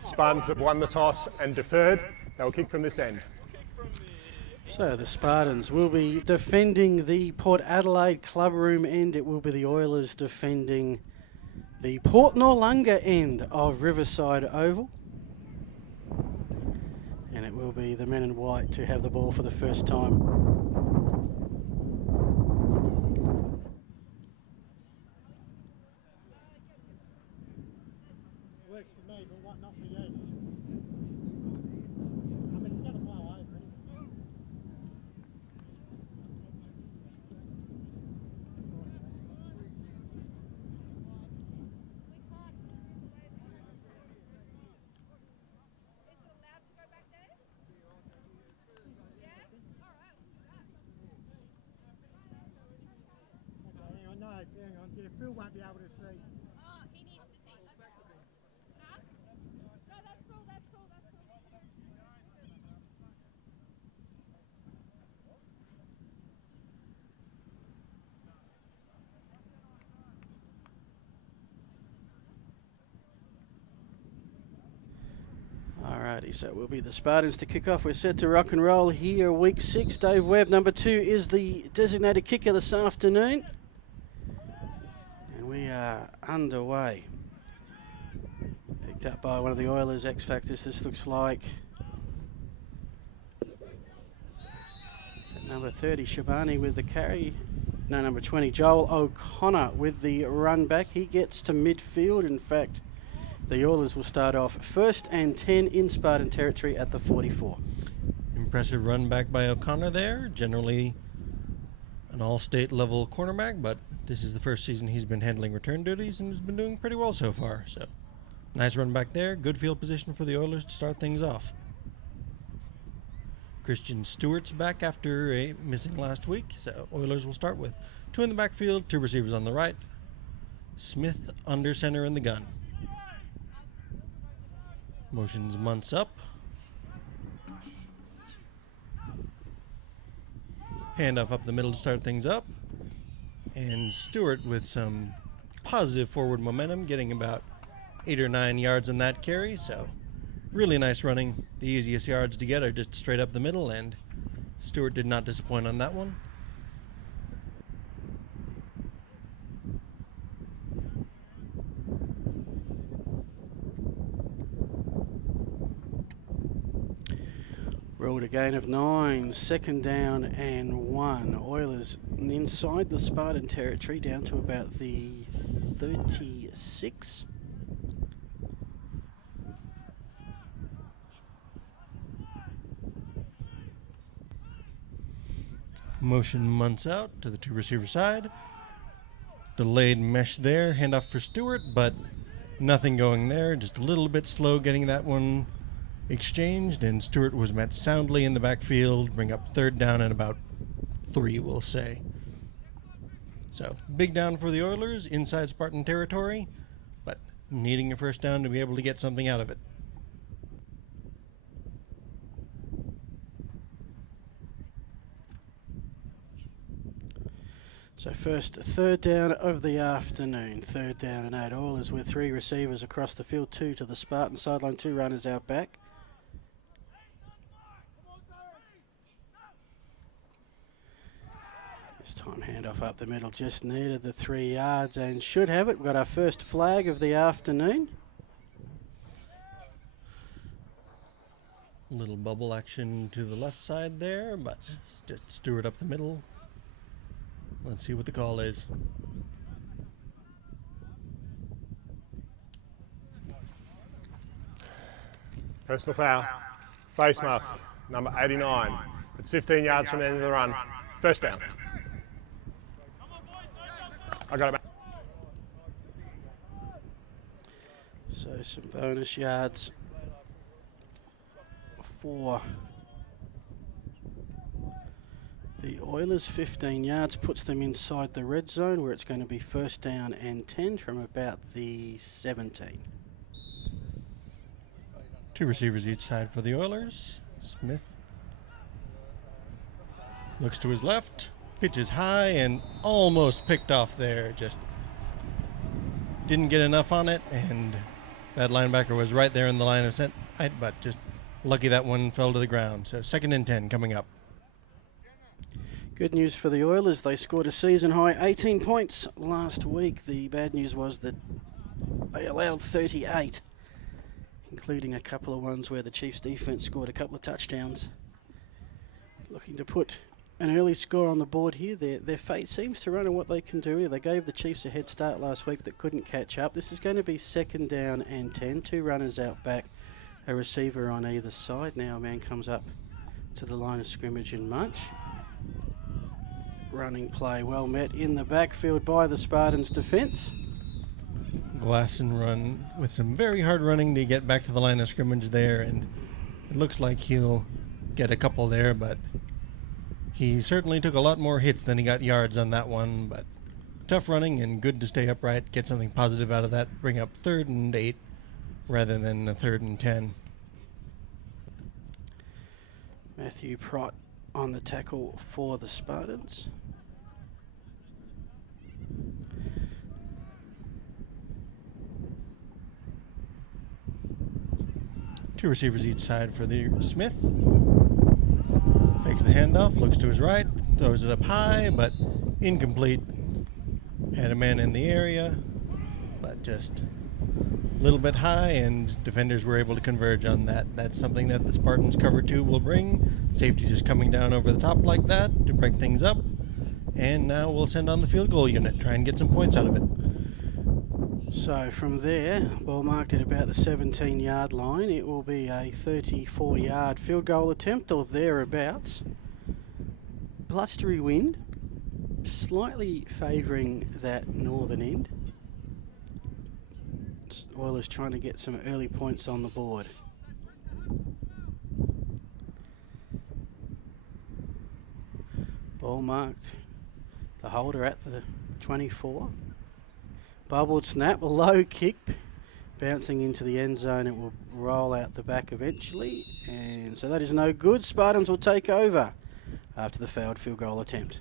Spartans have won the toss and deferred. They'll kick from this end. So the Spartans will be defending the Port Adelaide clubroom end. It will be the Oilers defending the Port Noarlunga end of Riverside Oval. And it will be the men in white to have the ball for the first time. Works for me, but what not for you? I mean, it's going to blow over. Hang on. Yeah, Phil won't be able to see. Oh, he needs to see. Huh? No, that's cool. Alrighty, so it will be the Spartans to kick off. We're set to rock and roll here, week 6. Dave Webb, number 2, is the designated kicker this afternoon. And we are underway. Picked up by one of the Oilers X Factors, this looks like. At number 30, Shabani with the carry. No, number 20, Joel O'Connor with the run back. He gets to midfield. In fact, the Oilers will start off 1st and 10 in Spartan territory at the 44. Impressive run back by O'Connor there. Generally an all-state level cornerback, but this is the first season he's been handling return duties and has been doing pretty well so far. So nice run back there. Good field position for the Oilers to start things off. Christian Stewart's back after missing last week, so Oilers will start with 2 in the backfield, 2 receivers on the right. Smith under center in the gun. Motions Muntz up. Handoff up the middle to start things up. And Stewart with some positive forward momentum, getting about 8 or 9 yards on that carry. So really nice running. The easiest yards to get are just straight up the middle, and Stewart did not disappoint on that one. Rolled a gain of 9, 2nd down and 1. Oilers inside the Spartan territory down to about the 36. Motion Muntz out to the 2 receiver side. Delayed mesh there. Handoff for Stewart, but nothing going there. Just a little bit slow getting that one exchanged, and Stewart was met soundly in the backfield. Bring up 3rd down and about 3, we'll say. So big down for the Oilers inside Spartan territory, but needing a 1st down to be able to get something out of it. So first 3rd down of the afternoon, 3rd down and 8. Oilers with 3 receivers across the field, 2 to the Spartan sideline, 2 runners out back. This time handoff up the middle, just needed the 3 yards and should have it. We've got our first flag of the afternoon. Little bubble action to the left side there, but it's just Stewart up the middle. Let's see what the call is. Personal foul. Face mask. Number 89. It's 15 yards from the end of the run. 1st down. I got it back. So some bonus yards for the Oilers. 15 yards puts them inside the red zone, where it's going to be 1st down and 10 from about the 17. 2 receivers each side for the Oilers. Smith looks to his left, pitches high and almost picked off there. Just didn't get enough on it, and That linebacker was right there in the line of sight, but just lucky that one fell to the ground. So 2nd and 10 coming up. Good news for the Oilers. They scored a season-high 18 points last week. The bad news was that they allowed 38, including a couple of ones where the Chiefs' defence scored a couple of touchdowns. Looking to put an early score on the board here. Their fate seems to run on what they can do here. They gave the Chiefs a head start last week that couldn't catch up. This is going to be 2nd down and 10. 2 runners out back, a receiver on either side. Now a man comes up to the line of scrimmage and Munch. Running play well met in the backfield by the Spartans defence. Glass and run with some very hard running to get back to the line of scrimmage there, and it looks like he'll get a couple there, but he certainly took a lot more hits than he got yards on that one. But tough running and good to stay upright, get something positive out of that, bring up 3rd and 8 rather than a 3rd and 10. Matthew Prott on the tackle for the Spartans. Two receivers each side for the Smith. Fakes the handoff, looks to his right, throws it up high, but incomplete. Had a man in the area, but just a little bit high, and defenders were able to converge on that. That's something that the Spartans cover 2 will bring. Safety just coming down over the top like that to break things up. And now we'll send on the field goal unit, try and get some points out of it. So from there, ball marked at about the 17-yard line. It will be a 34-yard field goal attempt or thereabouts. Blustery wind, slightly favouring that northern end. Oilers trying to get some early points on the board. Ball marked, the holder at the 24. Bubbled snap, a low kick, bouncing into the end zone. It will roll out the back eventually, and so that is no good. Spartans will take over after the failed field goal attempt.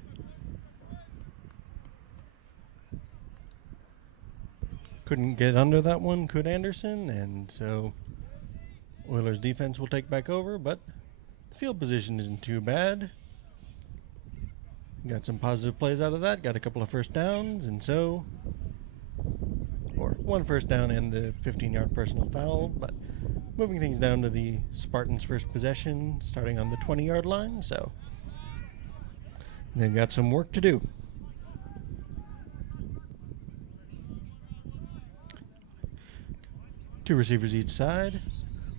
Couldn't get under that one, could Anderson, and so Oilers defense will take back over, but the field position isn't too bad. Got some positive plays out of that, got a couple of first downs, and so, or 1 first down and the 15-yard personal foul, but moving things down to the Spartans' first possession, starting on the 20-yard line, so they've got some work to do. Two receivers each side.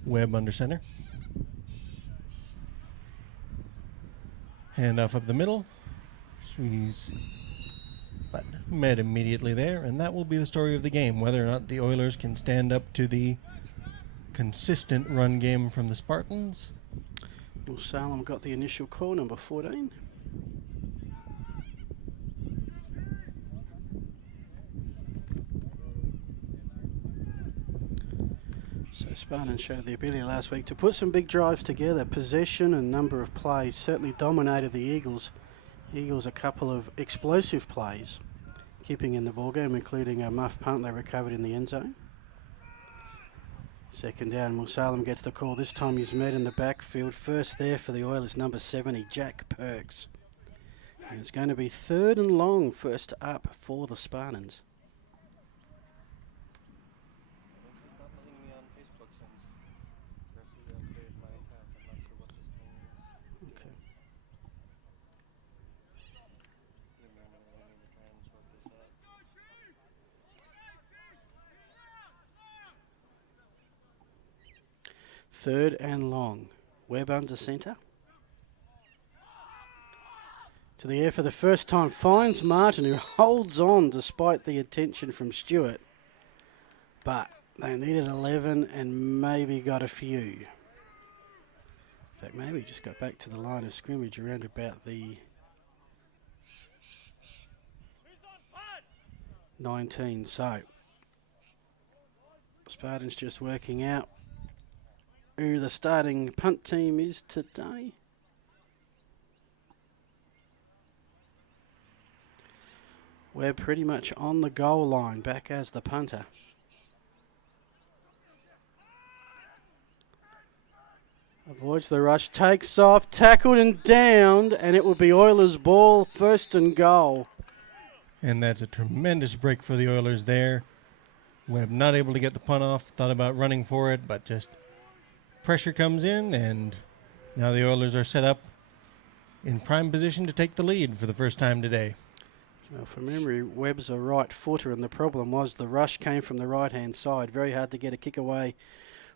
Webb under center. Handoff up the middle. Squeeze. But met immediately there, and that will be the story of the game, whether or not the Oilers can stand up to the consistent run game from the Spartans. Well, Salem got the initial call, number 14. So Spartans showed the ability last week to put some big drives together. Possession and number of plays certainly dominated the Eagles. Eagles a couple of explosive plays, keeping in the ballgame, including a muff punt they recovered in the end zone. 2nd down, Musalem gets the call. This time he's met in the backfield. First there for the Oilers, number 70, Jack Perks. And it's going to be 3rd and long, first up for the Spartans. Okay. Third and long. Webb under centre. To the air for the first time. Finds Martin, who holds on despite the attention from Stewart. But they needed 11 and maybe got a few. In fact, maybe just got back to the line of scrimmage around about the 19. So Spartans just working out who the starting punt team is today. We're pretty much on the goal line, back as the punter. Avoids the rush, takes off, tackled and downed, and it would be Oilers' ball, first and goal. And that's a tremendous break for the Oilers there. Webb not able to get the punt off, thought about running for it, but just pressure comes in, and now the Oilers are set up in prime position to take the lead for the first time today. Well, from memory, Webb's a right footer, and the problem was the rush came from the right-hand side. Very hard to get a kick away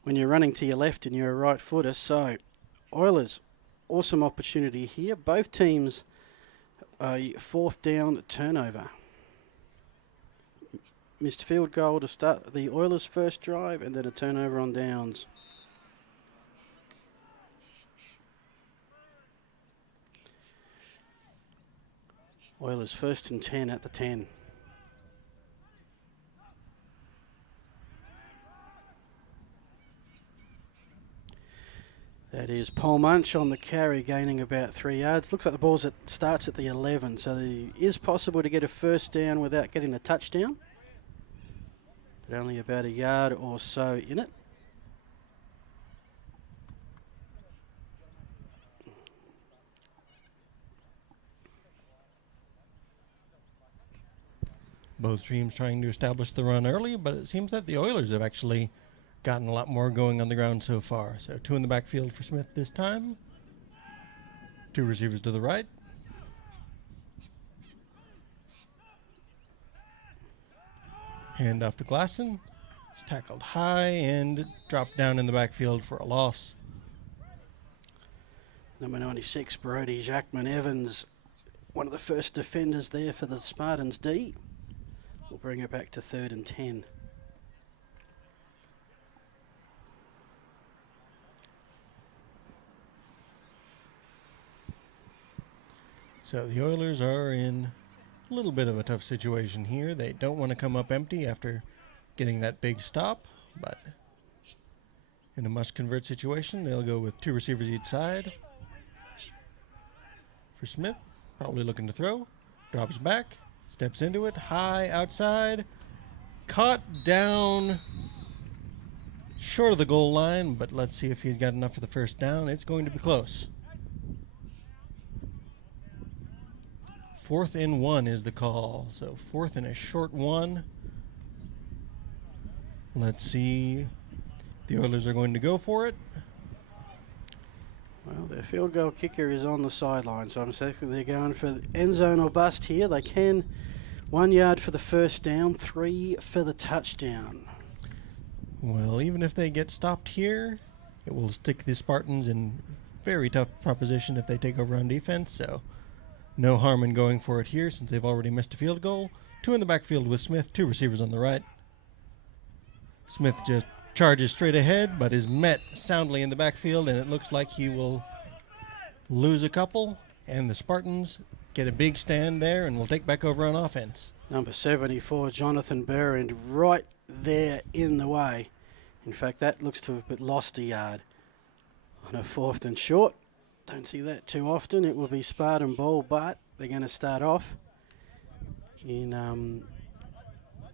when you're running to your left and you're a right footer. So, Oilers, awesome opportunity here. Both teams a fourth down turnover. Missed field goal to start the Oilers' first drive, and then a turnover on downs. Oilers first and 10 at the 10. That is Paul Munch on the carry, gaining about 3 yards. Looks like the ball starts at the 11, so it is possible to get a first down without getting a touchdown. But only about a yard or so in it. Both teams trying to establish the run early, but it seems that the Oilers have actually gotten a lot more going on the ground so far. So 2 in the backfield for Smith this time. 2 receivers to the right. Hand off to Glasson. He's tackled high and dropped down in the backfield for a loss. Number 96, Brody Jackman Evans, one of the first defenders there for the Spartans D. We'll bring it back to 3rd and 10. So the Oilers are in a little bit of a tough situation here. They don't want to come up empty after getting that big stop, but in a must-convert situation, they'll go with 2 receivers each side. For Smith, probably looking to throw, drops back, steps into it, high outside, caught down short of the goal line, but let's see if he's got enough for the first down. It's going to be close. 4th and 1 is the call, so 4th and a short 1. Let's see. The Oilers are going to go for it. Well, their field goal kicker is on the sideline, so I'm thinking they're going for the end zone or bust here. They can. 1 yard for the first down, 3 for the touchdown. Well, even if they get stopped here, it will stick the Spartans in very tough proposition if they take over on defense, so no harm in going for it here since they've already missed a field goal. 2 in the backfield with Smith, 2 receivers on the right. Smith just charges straight ahead, but is met soundly in the backfield, and it looks like he will lose a couple, and the Spartans get a big stand there and will take back over on offense. Number 74, Jonathan Berend, right there in the way. In fact, that looks to have lost a yard on a 4th and short. Don't see that too often. It will be Spartan ball, but they're going to start off in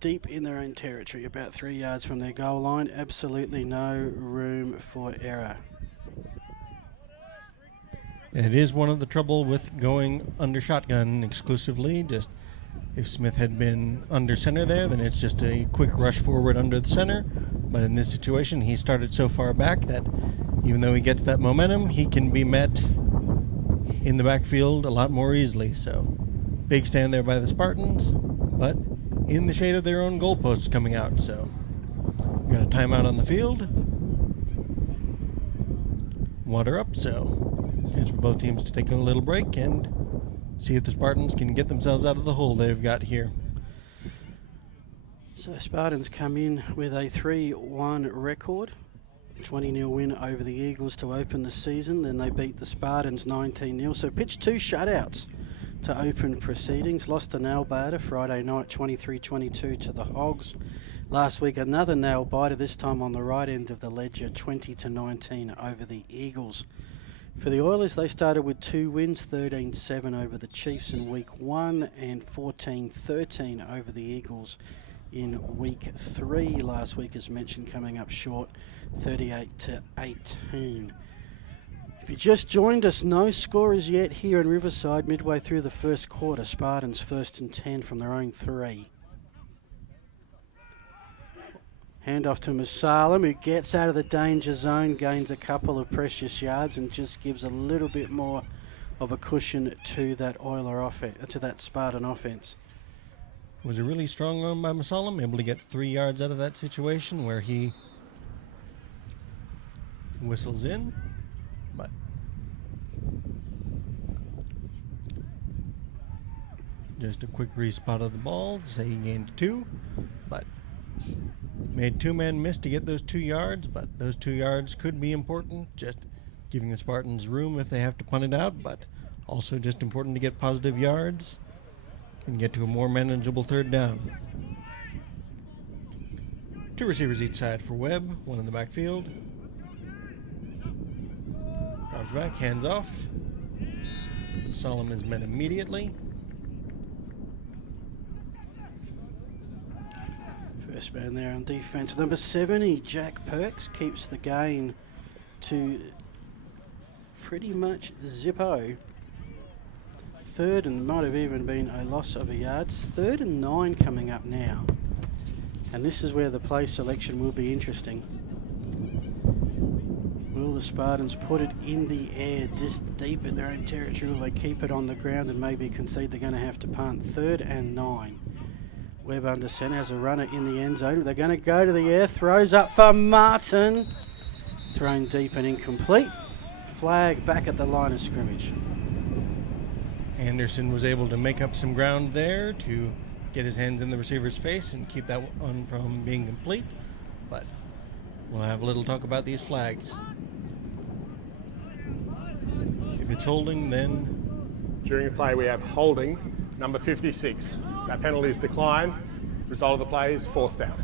deep in their own territory, about 3 yards from their goal line. Absolutely no room for error. It is one of the trouble with going under shotgun exclusively. Just if Smith had been under center there, then it's just a quick rush forward under the center. But in this situation, he started so far back that even though he gets that momentum, he can be met in the backfield a lot more easily. So big stand there by the Spartans, but in the shade of their own goalposts coming out. So got a timeout on the field. Water up, so chance for both teams to take a little break and see if the Spartans can get themselves out of the hole they've got here. So Spartans come in with a 3-1 record. 20-0 win over the Eagles to open the season. Then they beat the Spartans 19-0. So pitched 2 shutouts to open proceedings. Lost to nail-biter Friday night 23-22 to the Hogs. Last week another nail-biter, this time on the right end of the ledger, 20-19 over the Eagles. For the Oilers, they started with 2 wins, 13-7 over the Chiefs in week 1 and 14-13 over the Eagles in week 3. Last week, as mentioned, coming up short, 38-18. If you just joined us, no scorers yet here in Riverside midway through the first quarter. Spartans first and 10 from their own 3. Hand off to Musalam, who gets out of the danger zone, gains a couple of precious yards and just gives a little bit more of a cushion to that to that Spartan offense. Was a really strong run by Musalam, able to get 3 yards out of that situation where he whistles in, but just a quick respot of the ball, say he gained 2, but made 2-man miss to get those 2 yards, but those 2 yards could be important, just giving the Spartans room if they have to punt it out, but also just important to get positive yards and get to a more manageable 3rd down. 2 receivers each side for Webb, 1 in the backfield. Drops back, hands off. Solomon is met immediately. First man there on defense. Number 70, Jack Perks, keeps the gain to pretty much zippo. 3rd and might have even been a loss of a yard. 3rd and 9 coming up now. And this is where the play selection will be interesting. Will the Spartans put it in the air just deep in their own territory? Will they keep it on the ground and maybe concede they're going to have to punt? 3rd and 9. Webb under centre, has a runner in the end zone. They're going to go to the air. Throws up for Martin. Thrown deep and incomplete. Flag back at the line of scrimmage. Anderson was able to make up some ground there to get his hands in the receiver's face and keep that one from being complete. But we'll have a little talk about these flags. If it's holding, then During the play, we have holding, number 56. That penalty is declined. Result of the play is 4th down.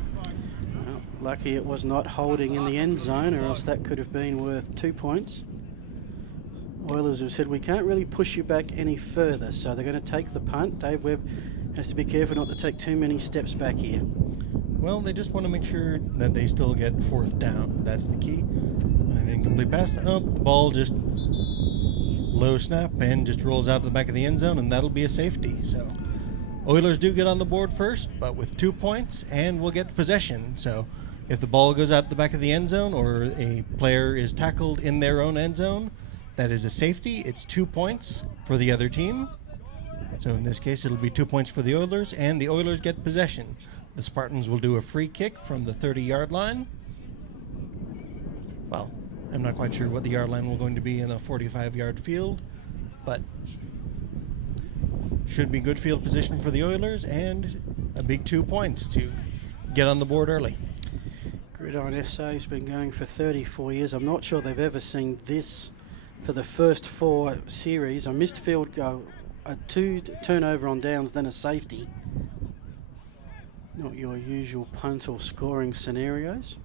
Well, lucky it was not holding in the end zone, or else that could have been worth 2 points. Oilers have said we can't really push you back any further, so they're going to take the punt. Dave Webb has to be careful not to take too many steps back here. well, they just want to make sure that they still get 4th down. That's the key. An incomplete pass. Oh, the ball just low snap and just rolls out to the back of the end zone, and that'll be a safety. So Oilers do get on the board first, but with 2 points, and we'll get possession. So if the ball goes out the back of the end zone or a player is tackled in their own end zone, that is a safety. It's 2 points for the other team. So in this case, it'll be 2 points for the Oilers, and the Oilers get possession. The Spartans will do a free kick from the 30-yard line. Well, I'm not quite sure what the yard line will going to be in a 45-yard field, but should be good field position for the Oilers and a big 2 points to get on the board early. Gridiron SA has been going for 34 years. I'm not sure they've ever seen this for the first 4 series. A missed field goal, a 2 turnover on downs, then a safety. Not your usual punt or scoring scenarios.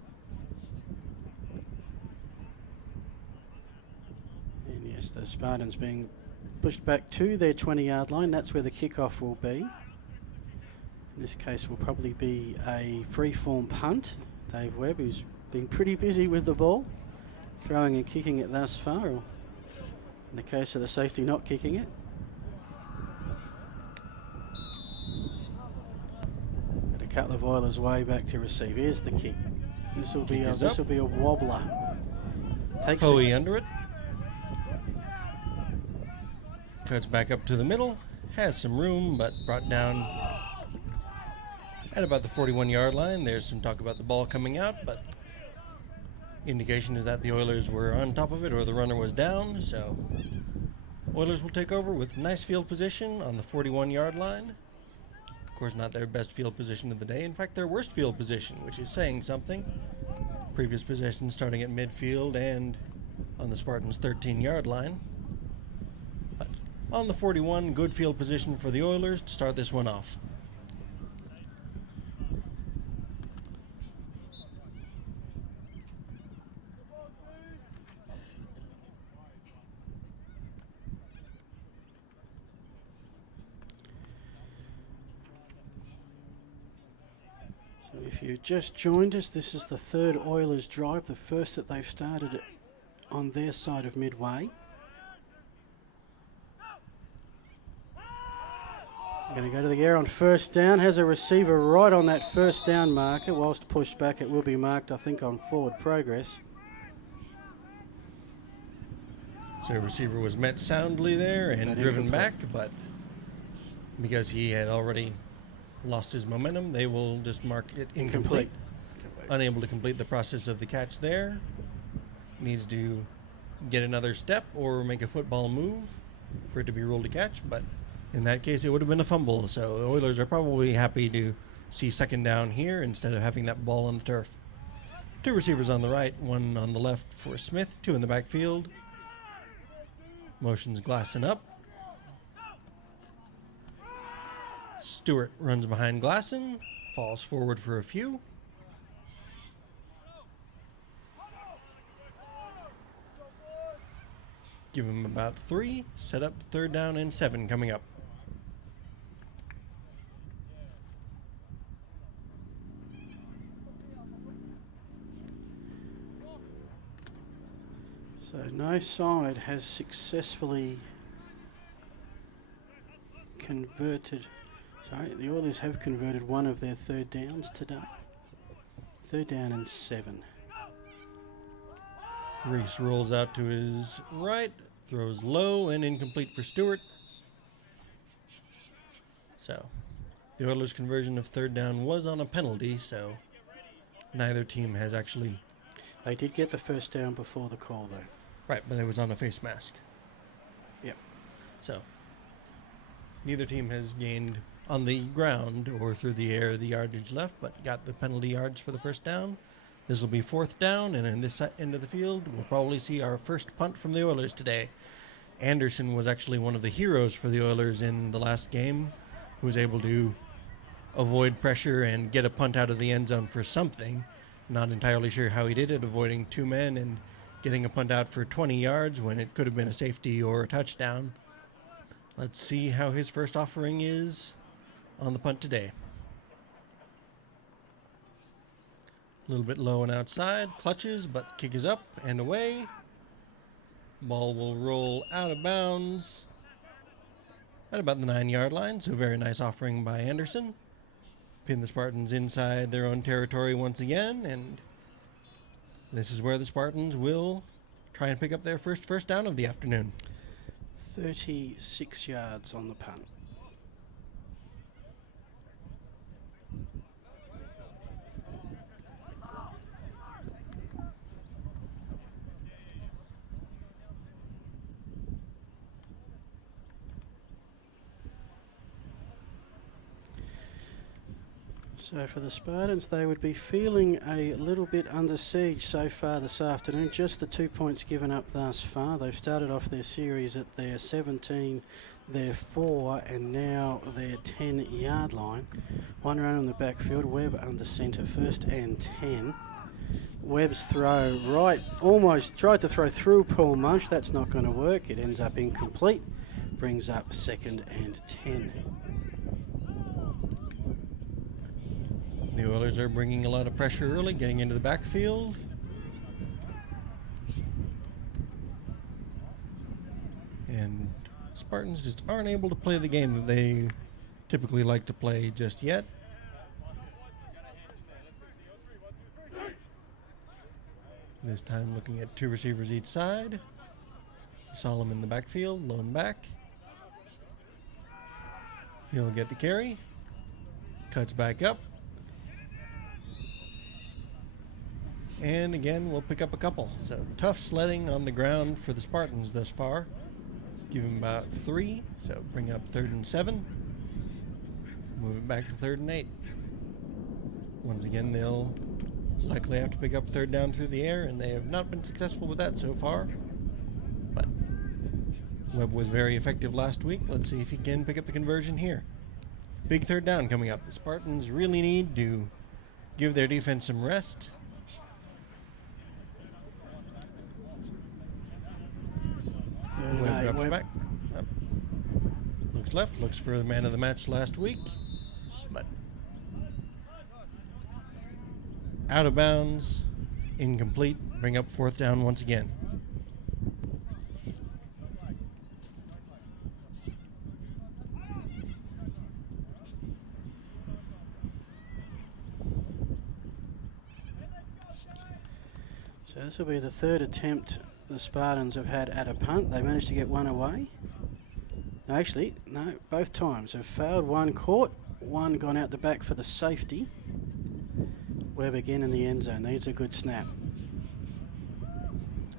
And yes, the Spartans being pushed back to their 20-yard line. That's where the kickoff will be. In this case will probably be a free-form punt. Dave Webb, who's been pretty busy with the ball, throwing and kicking it thus far, or in the case of the safety not kicking it. Got a couple of Oilers way back to receive. Here's the kick. This will be a wobbler. Takes Hoey under it. Cuts back up to the middle. Has some room, but brought down at about the 41-yard line. There's some talk about the ball coming out, but indication is that the Oilers were on top of it or the runner was down. So Oilers will take over with nice field position on the 41-yard line. Of course, not their best field position of the day. In fact, their worst field position, which is saying something. Previous possession starting at midfield and on the Spartans' 13-yard line. But on the 41, good field position for the Oilers to start this one off. If you just joined us, this is the third Oilers drive, the first that they've started on their side of midway. Going to go to the air on first down. Has a receiver right on that first down marker. Whilst pushed back, it will be marked, I think, on forward progress. So receiver was met soundly there and But driven incomplete. back, but because he had already lost his momentum, they will just mark it incomplete. Unable to complete the process of the catch there. Needs to get another step or make a football move for it to be ruled a catch, but in that case it would have been a fumble. So the Oilers are probably happy to see second down here instead of having that ball on the turf. Two receivers on the right, one on the left for Smith, two in the backfield. Motions Glasson up. Stewart runs behind Glasson, falls forward for a few. Give him about 3. Set up third down and 7 coming up. So no side has successfully converted. Sorry, the Oilers have converted one of their third downs today. Third down and 7. Reese rolls out to his right, throws low and incomplete for Stewart. So the Oilers' conversion of third down was on a penalty, so neither team has actually... They did get the first down before the call, though. Right, but it was on a face mask. Yep. So neither team has gained on the ground or through the air the yardage left, but got the penalty yards for the first down. This will be fourth down, and in this end of the field, we'll probably see our first punt from the Oilers today. Anderson was actually one of the heroes for the Oilers in the last game, who was able to avoid pressure and get a punt out of the end zone for something. Not entirely sure how he did it, avoiding 2 men and getting a punt out for 20 yards when it could have been a safety or a touchdown. Let's see how his first offering is on the punt today. A little bit low and outside, clutches, but kick is up and away. Ball will roll out of bounds at about the 9-yard line, so very nice offering by Anderson. Pin the Spartans inside their own territory once again, and this is where the Spartans will try and pick up their first down of the afternoon. 36 yards on the punt. So for the Spartans, they would be feeling a little bit under siege so far this afternoon. Just the 2 points given up thus far. They've started off their series at their 17, their 4, and now their 10-yard line. One run on the backfield, Webb under centre, first and 10. Webb's throw right, almost tried to throw through Paul Munch. That's not going to work. It ends up incomplete. Brings up second and 10. The Oilers are bringing a lot of pressure early, getting into the backfield. And Spartans just aren't able to play the game that they typically like to play just yet. This time looking at 2 receivers each side. Solomon in the backfield, lone back. He'll get the carry. Cuts back up. And again, we'll pick up a couple. So tough sledding on the ground for the Spartans thus far. Give them about 3, so bring up 3rd and 7. Move it back to 3rd and 8. Once again, they'll likely have to pick up 3rd down through the air, and they have not been successful with that so far. But Webb was very effective last week. Let's see if he can pick up the conversion here. Big 3rd down coming up. The Spartans really need to give their defense some rest. Webb drops back. Up. Looks left. Looks for the man of the match last week. But out of bounds. Incomplete. Bring up 4th down once again. So this will be the third attempt the Spartans have had at a punt. They managed to get one away. No, actually, no, both times have failed. One caught, one gone out the back for the safety. Webb again in the end zone. Needs a good snap.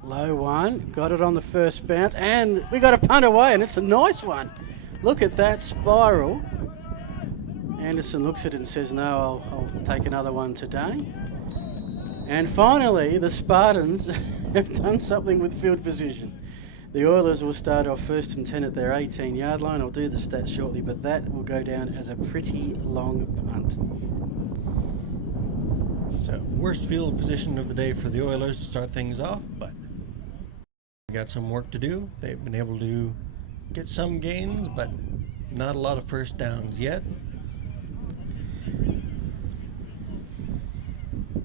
Low one, got it on the first bounce, and we got a punt away, and it's a nice one. Look at that spiral. Anderson looks at it and says, no, I'll take another one today. And finally, the Spartans have done something with field position. The Oilers will start off 1st and 10 at their 18-yard line. I'll do the stats shortly, but that will go down as a pretty long punt. So, worst field position of the day for the Oilers to start things off, but we got some work to do. They've been able to get some gains, but not a lot of first downs yet.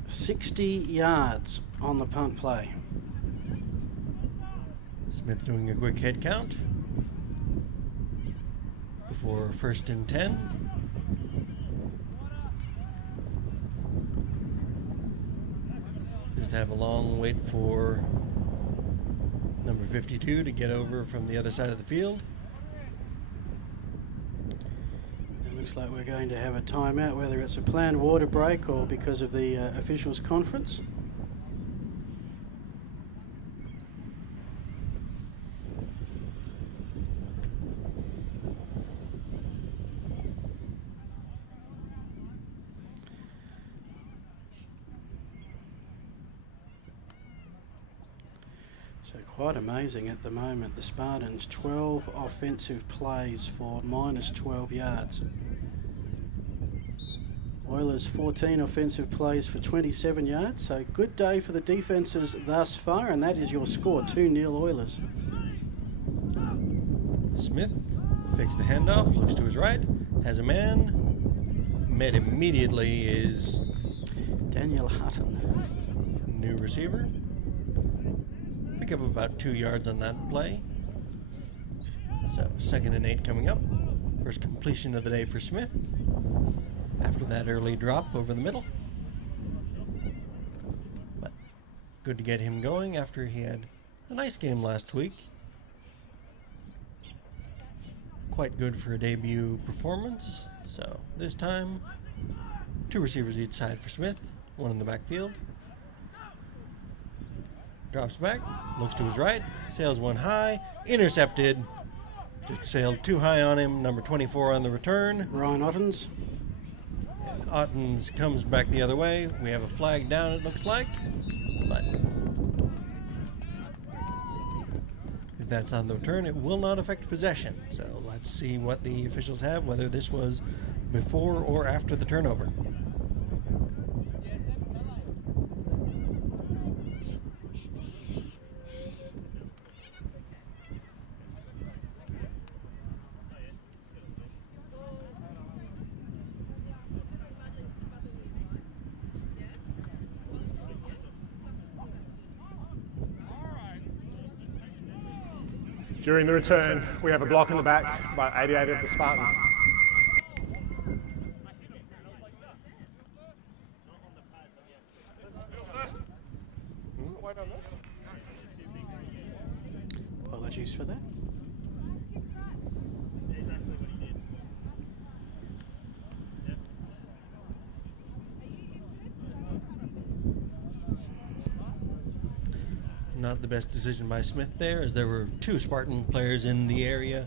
60 yards on the punt play. Smith doing a quick head count before 1st and 10. Just have a long wait for number 52 to get over from the other side of the field. It looks like we're going to have a timeout, whether it's a planned water break or because of the officials' conference. So quite amazing at the moment. The Spartans, 12 offensive plays for minus 12 yards. Oilers, 14 offensive plays for 27 yards. So good day for the defences thus far, and that is your score, 2-0 Oilers. Smith fakes the handoff, looks to his right, has a man. Met immediately is Daniel Hutton. new receiver. Pick up about 2 yards on that play. So 2nd and 8 coming up. First completion of the day for Smith. After that early drop over the middle. But good to get him going after he had a nice game last week. Quite good for a debut performance. So this time, 2 receivers each side for Smith, 1 in the backfield. Drops back, looks to his right, sails one high, intercepted. Just sailed too high on him, number 24 on the return. Ryan Ottens. And Ottens comes back the other way. We have a flag down, it looks like. But if that's on the return, it will not affect possession. So let's see what the officials have, whether this was before or after the turnover. During the return, we have a block in the back by 88 of the Spartans. Apologies for that. Not the best decision by Smith there, as there were 2 Spartan players in the area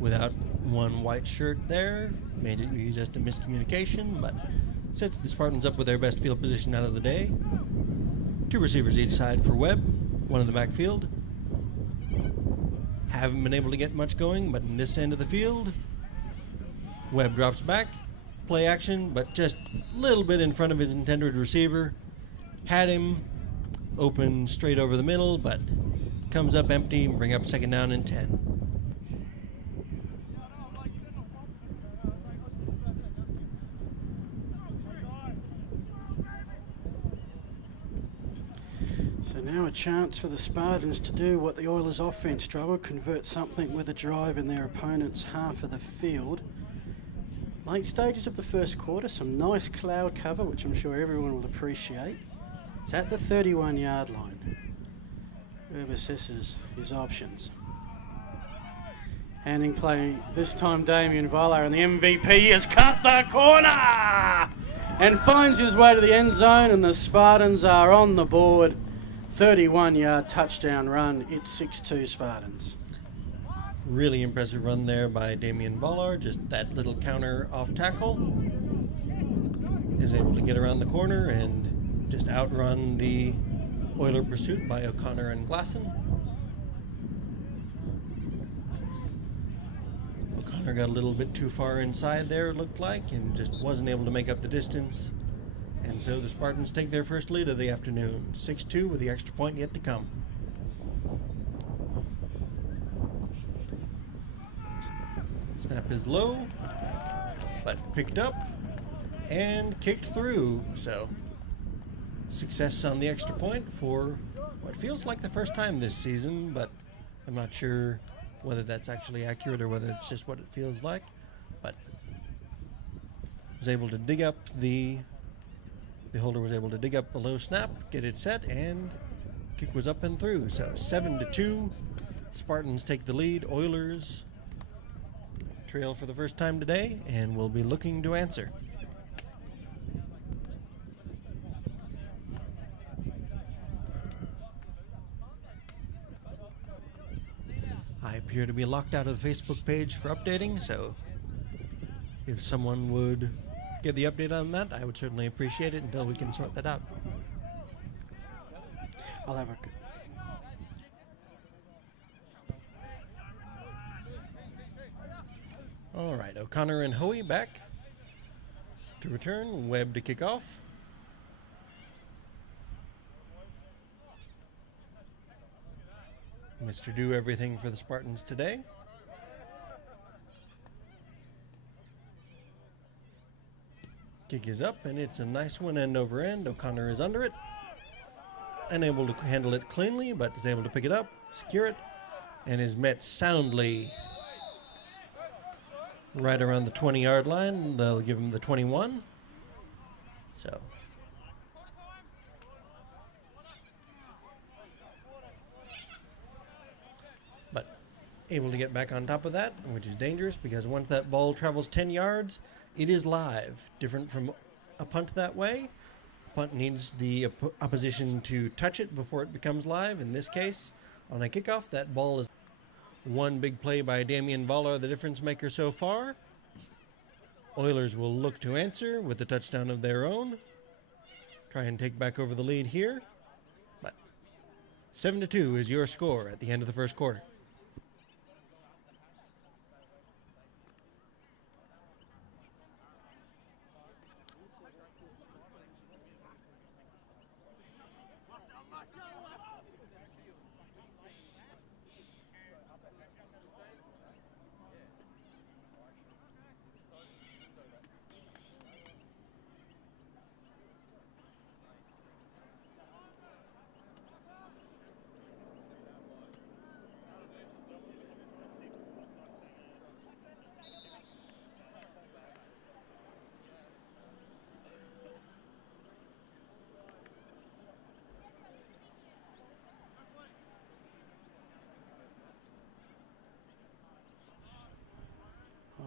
without one white shirt there. Made it just a miscommunication, but sets the Spartans up with their best field position out of the day. 2 receivers each side for Webb, 1 in the backfield. Haven't been able to get much going, but in this end of the field, Webb drops back, play action, but just a little bit in front of his intended receiver. Had him open straight over the middle, but comes up empty, bring up 2nd down and 10. So now a chance for the Spartans to do what the Oilers offense struggled, convert something with a drive in their opponent's half of the field. Late stages of the first quarter, some nice cloud cover, which I'm sure everyone will appreciate. It's at the 31-yard line. Herb assesses his options. Handing play this time, Damien Voller, and the MVP has cut the corner and finds his way to the end zone, and the Spartans are on the board. 31-yard touchdown run. It's 6-2 Spartans. Really impressive run there by Damien Voller. Just that little counter off tackle. Is able to get around the corner and just outrun the Oiler pursuit by O'Connor and Glasson. O'Connor got a little bit too far inside there, it looked like, and just wasn't able to make up the distance. And so the Spartans take their first lead of the afternoon, 6-2 with the extra point yet to come. Snap is low, but picked up and kicked through. So success on the extra point for what feels like the first time this season, but I'm not sure whether that's actually accurate or whether it's just what it feels like. But was able to dig up the holder was able to dig up below snap, get it set, and kick was up and through. So 7-2, Spartans take the lead. Oilers trail for the first time today and will be looking to answer. I appear to be locked out of the Facebook page for updating, so if someone would get the update on that, I would certainly appreciate it until we can sort that out. I'll have a... All right, O'Connor and Hoey back to return. Webb to kick off. Mr. Do everything for the Spartans today. Kick is up, and it's a nice one end over end. O'Connor is under it. Unable to handle it cleanly, but is able to pick it up, secure it, and is met soundly right around the 20-yard line. They'll give him the 21. So but able to get back on top of that, which is dangerous because once that ball travels 10 yards, it is live. Different from a punt that way. The punt needs the opposition to touch it before it becomes live. In this case, on a kickoff, that ball is one big play by Damien Voller, the difference maker so far. Oilers will look to answer with the touchdown of their own. Try and take back over the lead here. But 7-2 is your score at the end of the first quarter.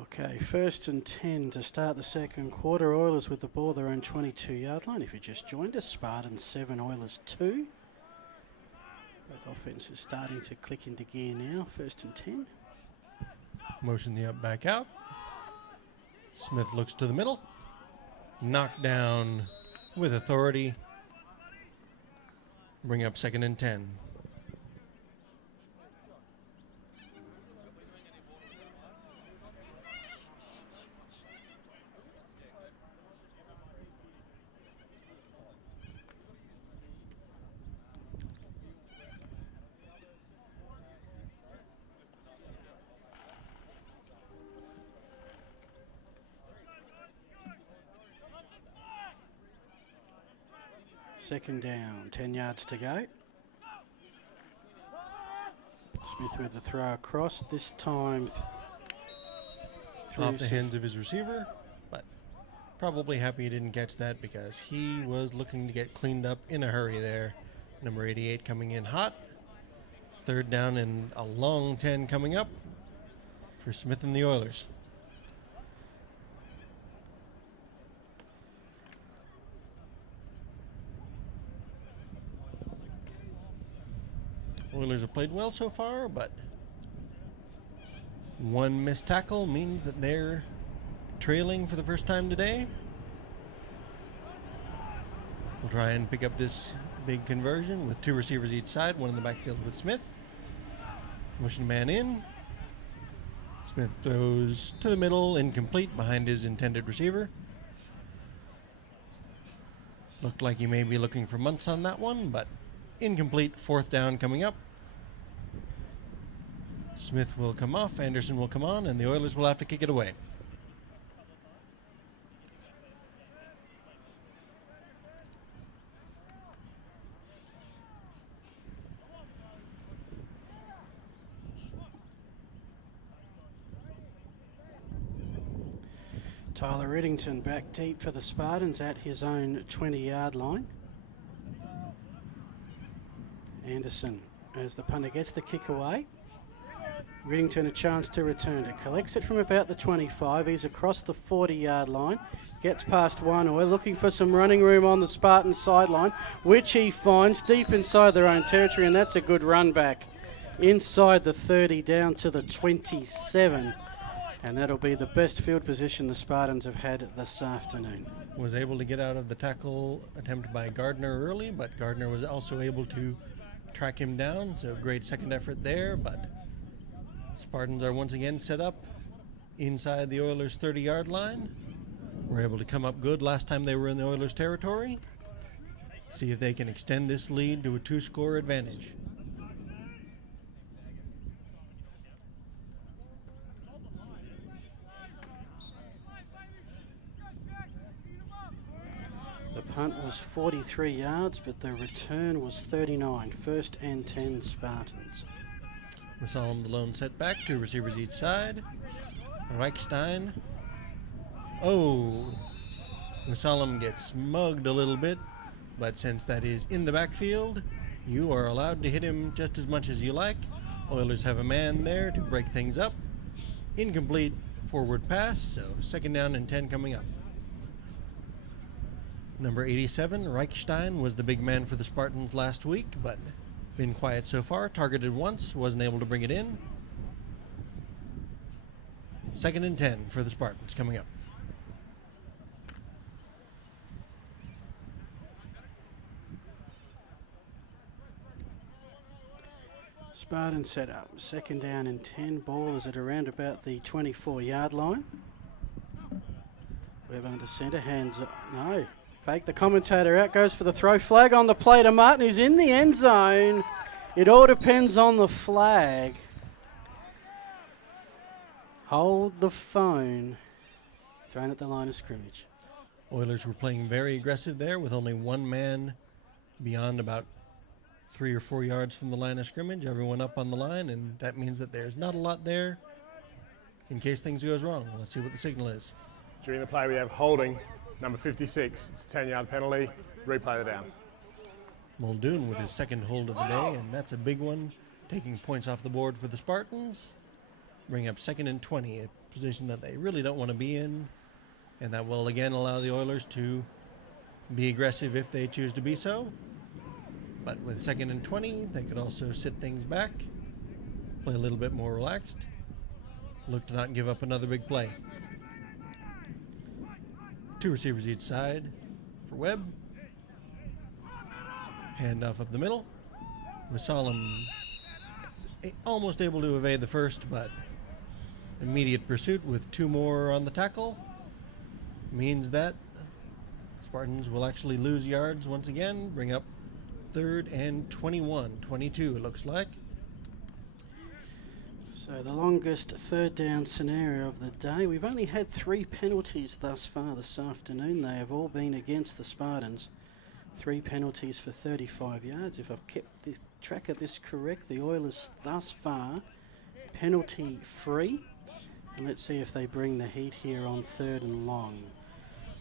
Okay, 1st and 10 to start the second quarter. Oilers with the ball, their own 22-yard line. If you just joined us, Spartans 7, Oilers 2. Both offenses starting to click into gear now. 1st and 10. Motion the up back out. Smith looks to the middle. Knocked down with authority. Bring up 2nd and 10. Second down, 10 yards to go. Smith with the throw across, this time Off the hands of his receiver, but Probably happy he didn't catch that because he was looking to get cleaned up in a hurry there. Number 88 coming in hot. Third down and a long 10 coming up for Smith and the Oilers. Oilers have played well so far, but one missed tackle means that they're trailing for the first time today. We'll try and pick up this big conversion with 2 receivers each side, one in the backfield with Smith. Motion man in. Smith throws to the middle, incomplete behind his intended receiver. Looked like he may be looking for Muntz on that one, but incomplete. 4th down coming up. Smith will come off, Anderson will come on, and the Oilers will have to kick it away. Tyler Reddington back deep for the Spartans at his own 20-yard line. Anderson, as the punter gets the kick away. Reddington a chance to return it. Collects it from about the 25. He's across the 40-yard line. Gets past one. We're looking for some running room on the Spartan sideline, which he finds deep inside their own territory, and that's a good run back inside the 30 down to the 27. And that'll be the best field position the Spartans have had this afternoon. Was able to get out of the tackle attempt by Gardner early, but Gardner was also able to track him down, so great second effort there, but Spartans are once again set up inside the Oilers' 30-yard line. Were able to come up good last time they were in the Oilers' territory. See if they can extend this lead to a 2-score advantage. The punt was 43 yards, but the return was 39. 1st and 10 Spartans. Musalam the lone setback, 2 receivers each side. Reichstein. Oh, Musalam gets mugged a little bit, but since that is in the backfield, you are allowed to hit him just as much as you like. Oilers have a man there to break things up. Incomplete forward pass, so 2nd down and 10 coming up. Number 87, Reichstein, was the big man for the Spartans last week, but been quiet so far. Targeted once, wasn't able to bring it in. 2nd and 10 for the Spartans coming up. Spartans set up. 2nd down and 10. Ball is at around about the 24-yard line. Webb under centre, hands up. No. Fake the commentator out, goes for the throw. Flag on the play to Martin, who's in the end zone. It all depends on the flag. Hold the phone. Thrown at the line of scrimmage. Oilers were playing very aggressive there with only one man beyond about 3 or 4 yards from the line of scrimmage. Everyone up on the line, and that means that there's not a lot there in case things goes wrong. Let's see what the signal is. During the play we have holding, number 56. It's a 10-yard penalty. Replay the down. Muldoon with his 2nd hold of the day, and that's a big one, taking points off the board for the Spartans. Bring up 2nd and 20, a position that they really don't want to be in, and that will again allow the Oilers to be aggressive if they choose to be so. But with 2nd and 20, they could also sit things back, play a little bit more relaxed, look to not give up another big play. 2 receivers each side for Webb. Handoff up the middle. Musalam almost able to evade the first, but immediate pursuit with 2 more on the tackle means that Spartans will actually lose yards once again, bring up 3rd and 21, 22 it looks like. So the longest 3rd down scenario of the day. We've only had 3 penalties thus far this afternoon. They have all been against the Spartans. 3 penalties for 35 yards. If I've kept this track of this correct, the Oilers thus far penalty free. And let's see if they bring the heat here on 3rd and long.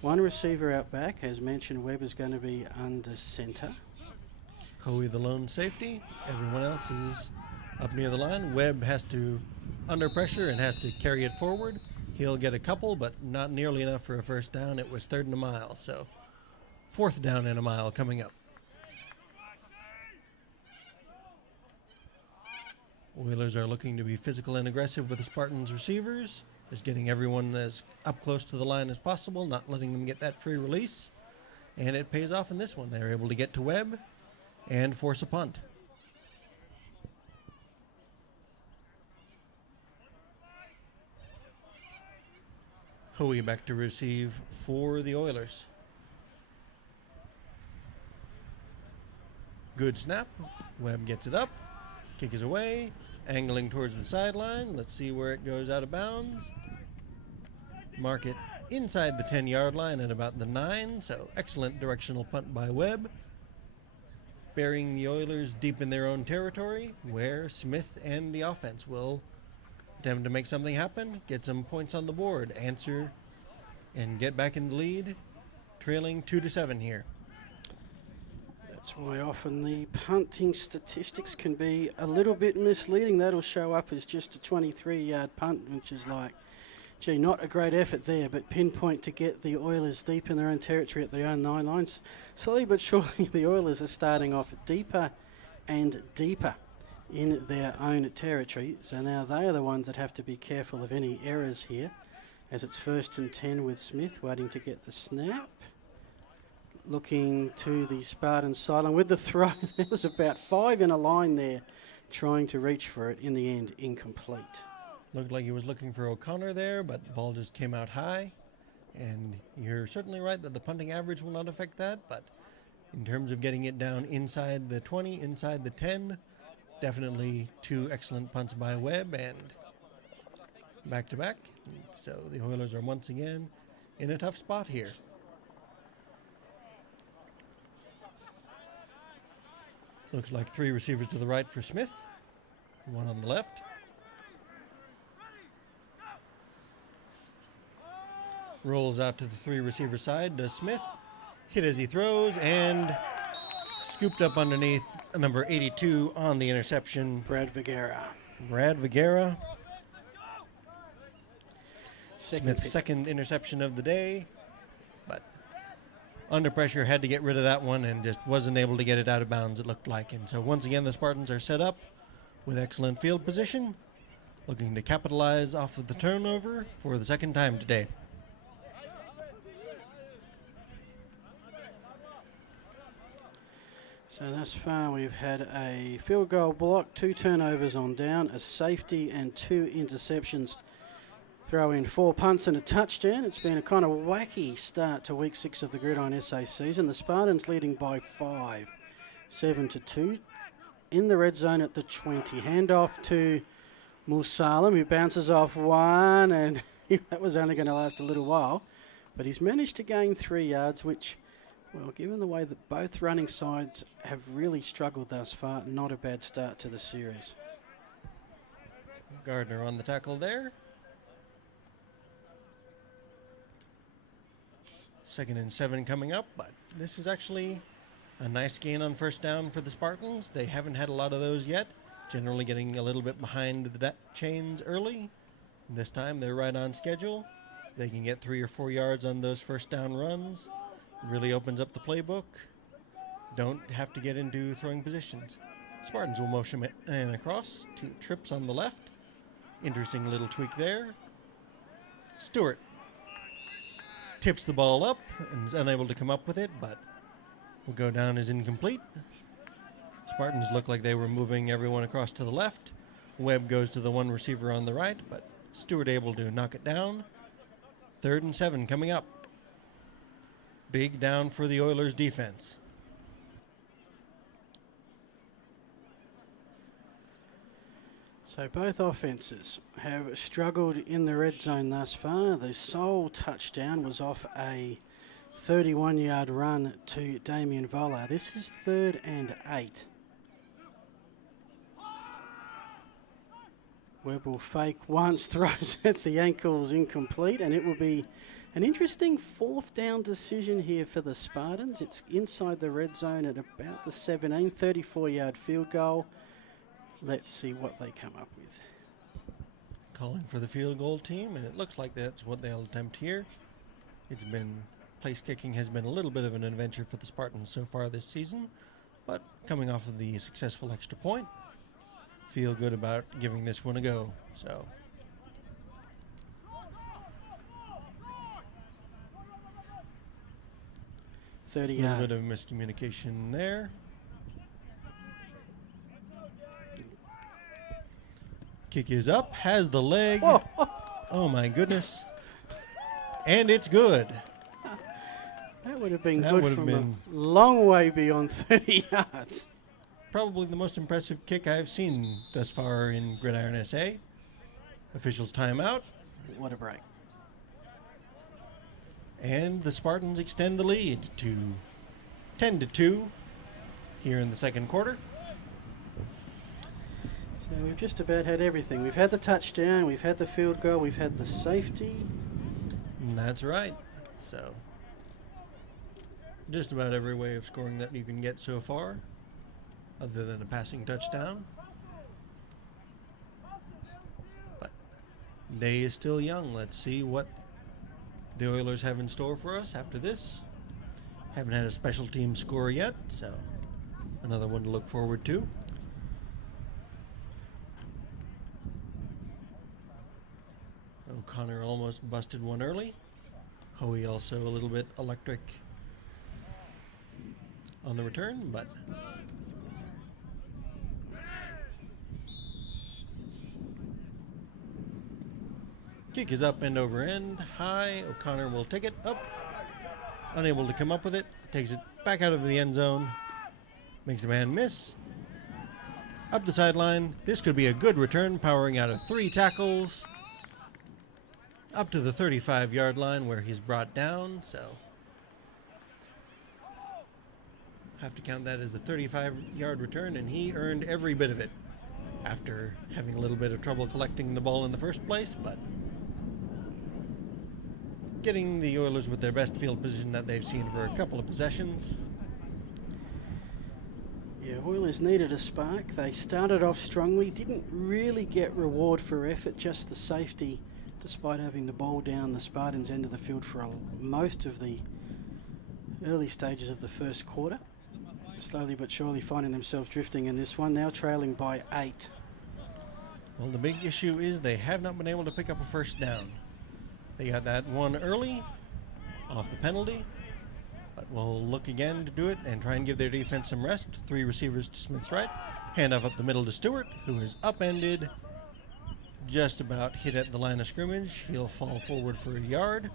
One receiver out back, as mentioned, Webb is going to be under centre. Hoey the lone safety. Everyone else is up near the line. Webb has to, under pressure, and has to carry it forward. He'll get a couple, but not nearly enough for a first down. It was 3rd and a mile, so 4th down and a mile coming up. Oilers are looking to be physical and aggressive with the Spartans receivers. Just getting everyone as up close to the line as possible, not letting them get that free release. And it pays off in this one. They're able to get to Webb and force a punt. Hoey back to receive for the Oilers. Good snap. Webb gets it up. Kick is away. Angling towards the sideline. Let's see where it goes out of bounds. Mark it inside the 10-yard line at about the 9. So excellent directional punt by Webb. Burying the Oilers deep in their own territory, where Smith and the offense will attempt to make something happen, get some points on the board, answer, and get back in the lead, trailing 2-7 here. That's why often the punting statistics can be a little bit misleading. That'll show up as just a 23-yard punt, which is like, gee, not a great effort there, but pinpoint to get the Oilers deep in their own territory at their own 9 lines. Slowly but surely, the Oilers are starting off deeper and deeper in their own territory. So now they are the ones that have to be careful of any errors here, as it's 1st and 10 with Smith waiting to get the snap. Looking to the Spartans sideline with the throw. There was about 5 in a line there trying to reach for it. In the end, incomplete. Looked like he was looking for O'Connor there, but the ball just came out high. And you're certainly right that the punting average will not affect that, but in terms of getting it down inside the 20, inside the 10, definitely 2 excellent punts by Webb and back-to-back. So the Oilers are once again in a tough spot here. Looks like 3 receivers to the right for Smith, 1 on the left. Rolls out to the 3 receiver side, does Smith. Hit as he throws and scooped up underneath number 82 on the interception. Brad Vigera. Smith's second interception of the day, but under pressure had to get rid of that one and just wasn't able to get it out of bounds, it looked like. And so once again, the Spartans are set up with excellent field position, looking to capitalize off of the turnover for the second time today. So thus far we've had a field goal block, 2 turnovers on down, a safety and 2 interceptions. Throw in 4 punts and a touchdown. It's been a kind of wacky start to week 6 of the Gridiron SA season. The Spartans leading by 5, 7-2. In the red zone at the 20. Handoff to Musalam, who bounces off one, and that was only going to last a little while. But he's managed to gain 3 yards, which, well, given the way that both running sides have really struggled thus far, not a bad start to the series. Gardner on the tackle there. 2nd and 7 coming up, but this is actually a nice gain on first down for the Spartans. They haven't had a lot of those yet, generally getting a little bit behind the chains early. This time they're right on schedule. They can get 3 or 4 yards on those first down runs. Really opens up the playbook. Don't have to get into throwing positions. Spartans will motion man across, 2 trips on the left. Interesting little tweak there. Stewart tips the ball up and is unable to come up with it, but will go down as incomplete. Spartans look like they were moving everyone across to the left. Webb goes to the 1 receiver on the right, but Stewart able to knock it down. 3rd and 7 coming up. Big down for the Oilers defense. So both offences have struggled in the red zone thus far. The sole touchdown was off a 31-yard run to Damien Voller. This is 3rd and 8. Webb will fake once, throws at the ankles, incomplete, and it will be An interesting fourth down decision here for the Spartans. It's inside the red zone at about the 17, 34-yard field goal. Let's see what they come up with. Calling for the field goal team, and it looks like that's what they'll attempt here. It's been, place kicking has been a little bit of an adventure for the Spartans so far this season, but coming off of the successful extra point, feel good about giving this one a go. So 30 a little yard. bit of miscommunication there. Kick is up, has the leg. Whoa. Oh my goodness. And it's good. That would have been That good would have from been- a long way beyond 30 yards. Probably the most impressive kick I've seen thus far in Gridiron SA. Officials timeout, What a break. and the Spartans extend the lead to 10-2 here in the second quarter. So we've just about had everything. We've had the touchdown, we've had the field goal, we've had the safety. That's right. So just about every way of scoring that you can get so far, other than a passing touchdown. But day is still young. Let's see what the Oilers have in store for us after this. Haven't had a special team score yet, so another one to look forward to. O'Connor almost busted one early. Hoey also a little bit electric on the return, but kick is up, end over end, high. O'Connor will take it up, unable to come up with it, takes it back out of the end zone, makes a man miss. Up the sideline, this could be a good return, powering out of 3 tackles, up to the 35-yard line where he's brought down, so have to count that as a 35-yard return, and he earned every bit of it after having a little bit of trouble collecting the ball in the first place, but getting the Oilers with their best field position that they've seen for a couple of possessions. Yeah, Oilers needed a spark. They started off strongly, didn't really get reward for effort, just the safety. Despite having the ball down the Spartans' end of the field for most of the early stages of the first quarter. Slowly but surely finding themselves drifting in this one, now trailing by 8. Well, the big issue is they have not been able to pick up a first down. They got that one early off the penalty, but we'll look again to do it and try and give their defense some rest. 3 receivers to Smith's right. Handoff up the middle to Stewart, who is upended. Just about hit at the line of scrimmage. He'll fall forward for a yard.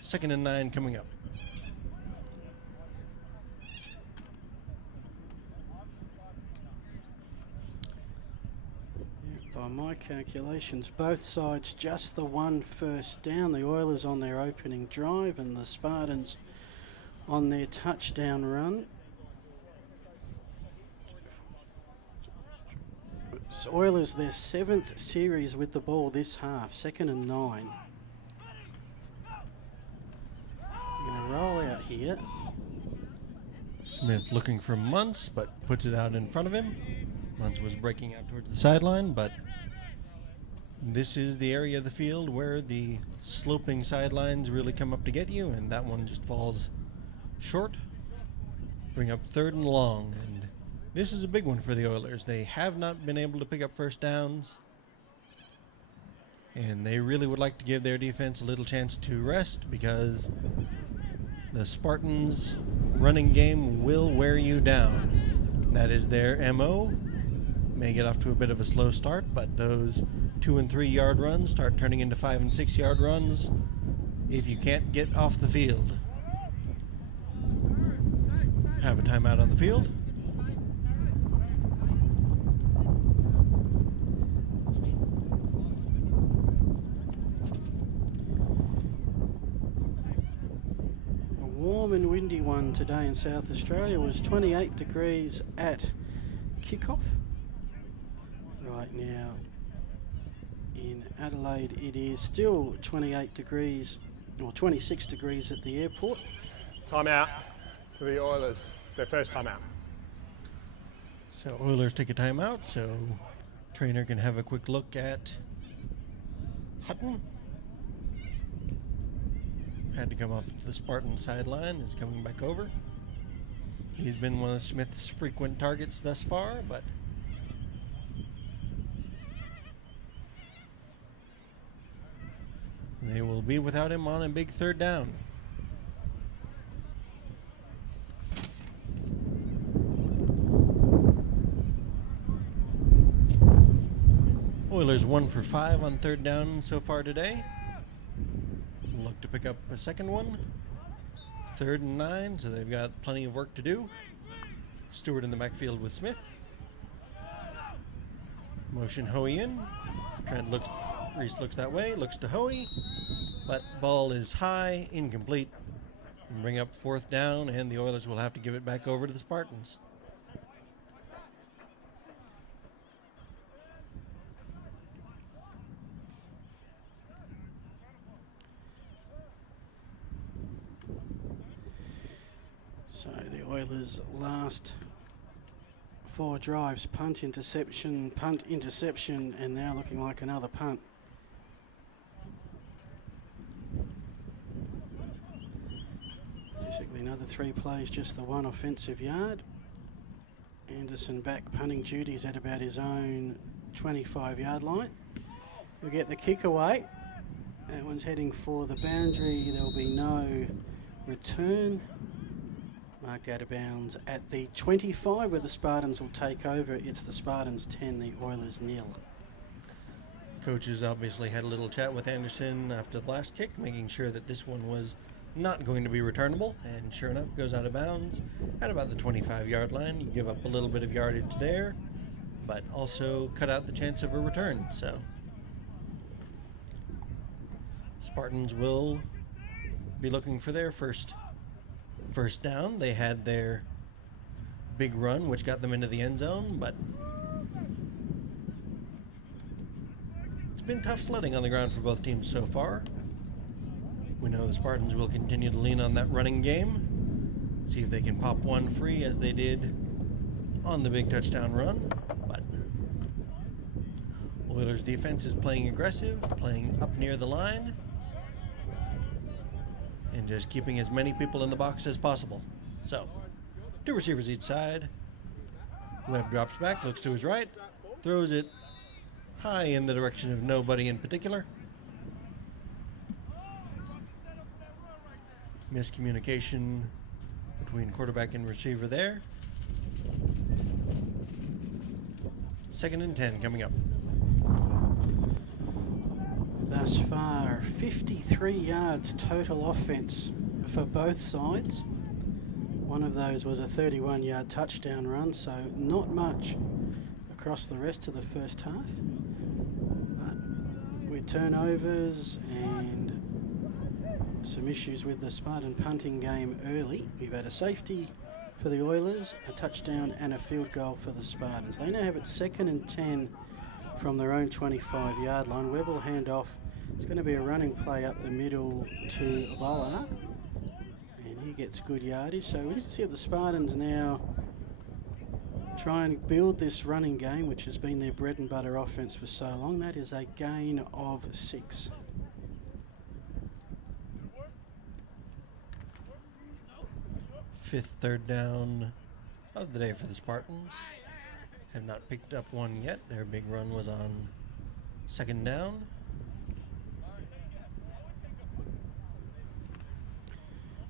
2nd and 9 coming up. By my calculations, both sides just the one first down. The Oilers on their opening drive and the Spartans on their touchdown run. So Oilers, their 7th series with the ball this half, 2nd and 9. We're going to roll out here. Smith looking for Muntz, but puts it out in front of him. Muntz was breaking out towards the sideline, but this is the area of the field where the sloping sidelines really come up to get you, and that one just falls short. Bring up 3rd and long, and this is a big one for the Oilers. They have not been able to pick up first downs, and they really would like to give their defense a little chance to rest, because the Spartans' running game will wear you down. That is their MO. May get off to a bit of a slow start, but those 2 and 3 yard runs start turning into 5 and 6 yard runs if you can't get off the field. Have a timeout on the field. A warm and windy one today in South Australia. It was 28 degrees at kickoff. Right now in Adelaide it is still 28 degrees or 26 degrees at the airport. Timeout to the Oilers. It's their first timeout. So Oilers take a timeout, so trainer can have a quick look at Hutton. Had to come off the Spartan sideline, is coming back over. He's been one of Smith's frequent targets thus far, but they will be without him on a big third down. Oilers 1 for 5 on third down so far today. Look to pick up a second one. 3rd and 9, so they've got plenty of work to do. Stewart in the backfield with Smith. Motion Hoey in. Reese looks that way, looks to Hoey, but ball is high, incomplete. And bring up 4th down, and the Oilers will have to give it back over to the Spartans. So the Oilers' last 4 drives, punt, interception, and now looking like another punt. Basically another 3 plays, just the 1 offensive yard. Anderson back punting duties at about his own 25-yard line. We'll get the kick away. That one's heading for the boundary. There'll be no return. Marked out of bounds at the 25 where the Spartans will take over. It's the Spartans 10, the Oilers 0. Coaches obviously had a little chat with Anderson after the last kick, making sure that this one was not going to be returnable, and sure enough goes out of bounds at about the 25-yard line. You give up a little bit of yardage there, but also cut out the chance of a return. So Spartans will be looking for their first down. They had their big run, which got them into the end zone, but it's been tough sledding on the ground for both teams so far. We know the Spartans will continue to lean on that running game, see if they can pop one free as they did on the big touchdown run, but Oilers defense is playing aggressive, playing up near the line, and just keeping as many people in the box as possible. So, 2 receivers each side. Webb drops back, looks to his right, throws it high in the direction of nobody in particular. Miscommunication between quarterback and receiver there. 2nd and 10 coming up. Thus far, 53 yards total offense for both sides. One of those was a 31-yard touchdown run, so not much across the rest of the first half. But with turnovers and some issues with the Spartan punting game early, we've had a safety for the Oilers, a touchdown and a field goal for the Spartans. They now have it 2nd and 10 from their own 25-yard line. Webb will hand off. It's going to be a running play up the middle to Lola, and he gets good yardage. So we can see the Spartans now try and build this running game, which has been their bread and butter offense for so long. That is a gain of 6. Fifth third down of the day for the Spartans. Have not picked up one yet. Their big run was on 2nd down.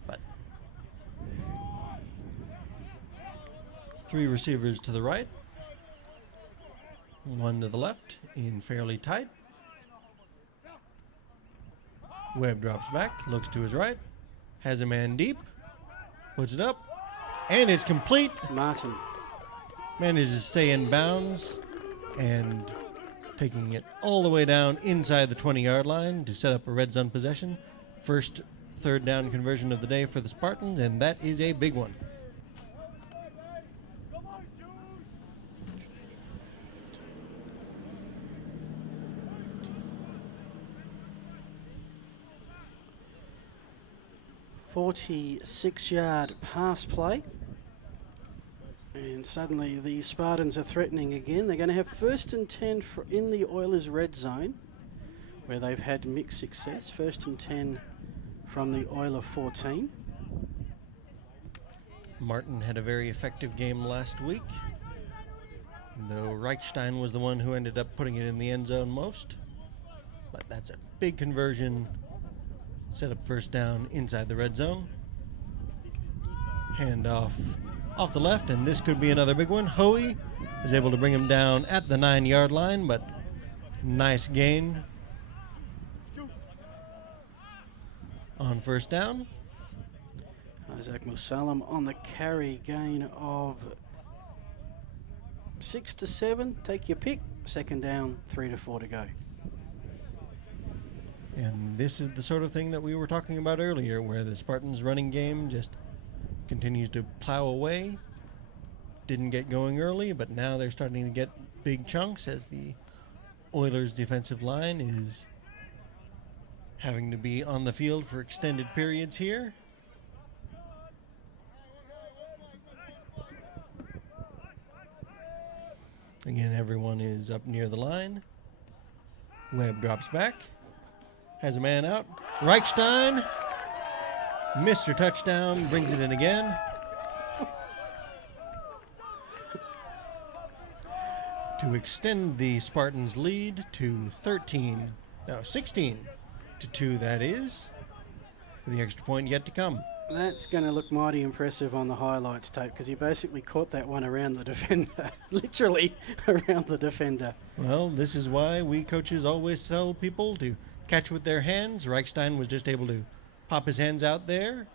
But 3 receivers to the right, 1 to the left in fairly tight. Webb drops back, looks to his right, has a man deep, puts it up, and it's complete. Martin. Manages to stay in bounds and taking it all the way down inside the 20-yard line to set up a red zone possession. First third down conversion of the day for the Spartans, and that is a big one. 46-yard pass play. And suddenly the Spartans are threatening again. They're going to have 1st and 10 in the Oilers' red zone, where they've had mixed success. 1st and 10 from the Oiler 14. Martin had a very effective game last week, though Reichstein was the one who ended up putting it in the end zone most. But that's a big conversion. Set up 1st down inside the red zone. Handoff off the left, and this could be another big one. Hoey is able to bring him down at the 9-yard line, but nice gain on 1st down. Isaac Musalam on the carry, gain of 6 to 7. Take your pick. 2nd down, 3 to 4 to go. And this is the sort of thing that we were talking about earlier, where the Spartans' running game just continues to plow away. Didn't get going early, but now they're starting to get big chunks as the Oilers' defensive line is having to be on the field for extended periods here. Again, everyone is up near the line. Webb drops back. Has a man out. Reichstein, Mr. Touchdown, brings it in again. To extend the Spartans' lead to 16 to 2, that is, with the extra point yet to come. That's going to look mighty impressive on the highlights tape, because he basically caught that one around the defender, literally around the defender. Well, this is why we coaches always tell people to catch with their hands. Reichstein was just able to pop his hands out there,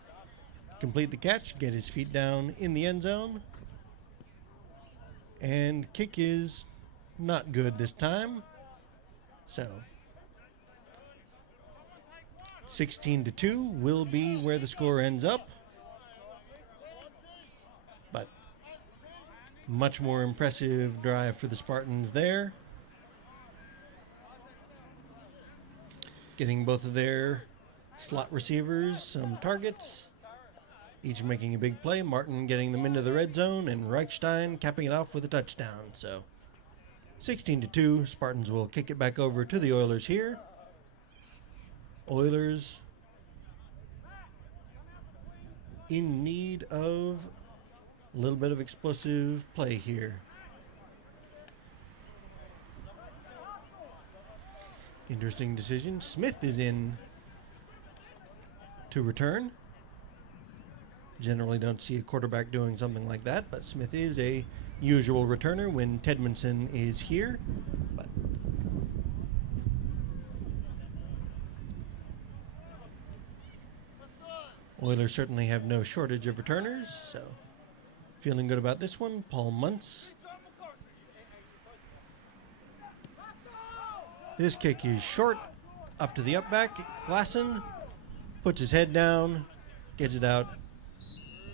complete the catch, get his feet down in the end zone, and kick is not good this time. So 16 to 2 will be where the score ends up. But much more impressive drive for the Spartans there. Getting both of their slot receivers some targets, each making a big play. Martin getting them into the red zone, and Reichstein capping it off with a touchdown. So 16 to 2, Spartans will kick it back over to the Oilers here. Oilers in need of a little bit of explosive play here. Interesting decision. Smith is in to return. Generally don't see a quarterback doing something like that, but Smith is a usual returner when Tedmondson is here. But Oilers certainly have no shortage of returners, so feeling good about this one. Paul Muntz. This kick is short, up to the up back. Glasson puts his head down, gets it out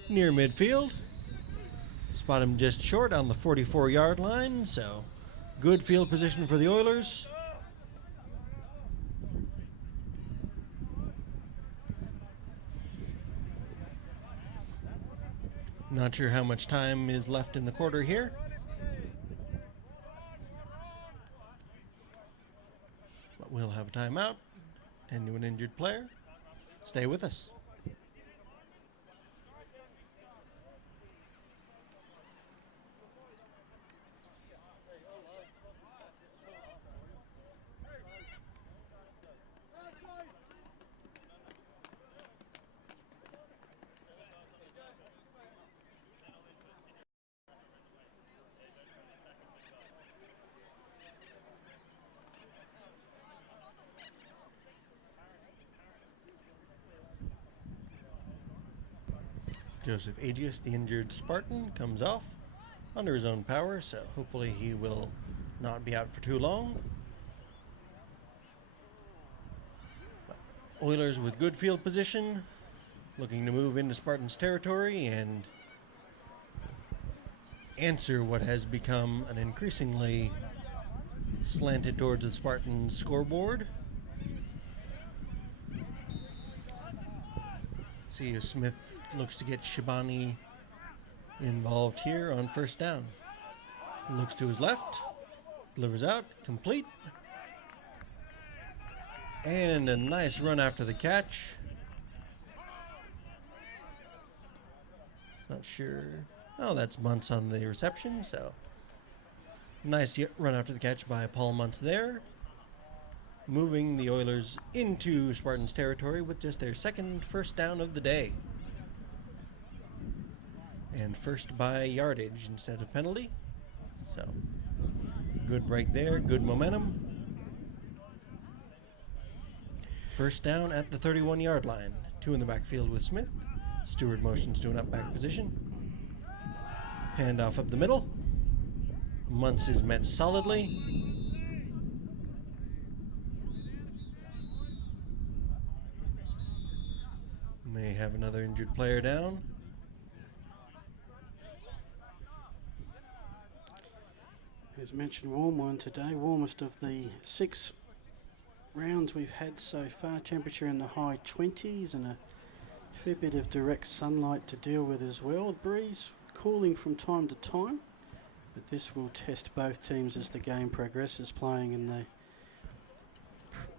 near midfield. Spot him just short on the 44-yard line, so good field position for the Oilers. Not sure how much time is left in the quarter here. But we'll have a timeout. Tend to an injured player. Stay with us. Joseph Agius, the injured Spartan, comes off under his own power, so hopefully he will not be out for too long. But Oilers with good field position, looking to move into Spartans territory and answer what has become an increasingly slanted towards the Spartans scoreboard. See if Smith looks to get Shabani involved here on first down. Looks to his left, delivers out, complete. And a nice run after the catch. Not sure. Oh, that's Muntz on the reception, so. Nice run after the catch by Paul Muntz there. Moving the Oilers into Spartans territory with just their second first down of the day. And first by yardage instead of penalty. So, good break there, good momentum. First down at the 31-yard line. 2 in the backfield with Smith. Stewart motions to an up back position. Handoff up the middle. Muntz is met solidly. May have another injured player down. As mentioned, warm one today, warmest of the 6 rounds we've had so far. Temperature in the high 20s and a fair bit of direct sunlight to deal with as well. Breeze cooling from time to time, but this will test both teams as the game progresses, playing in the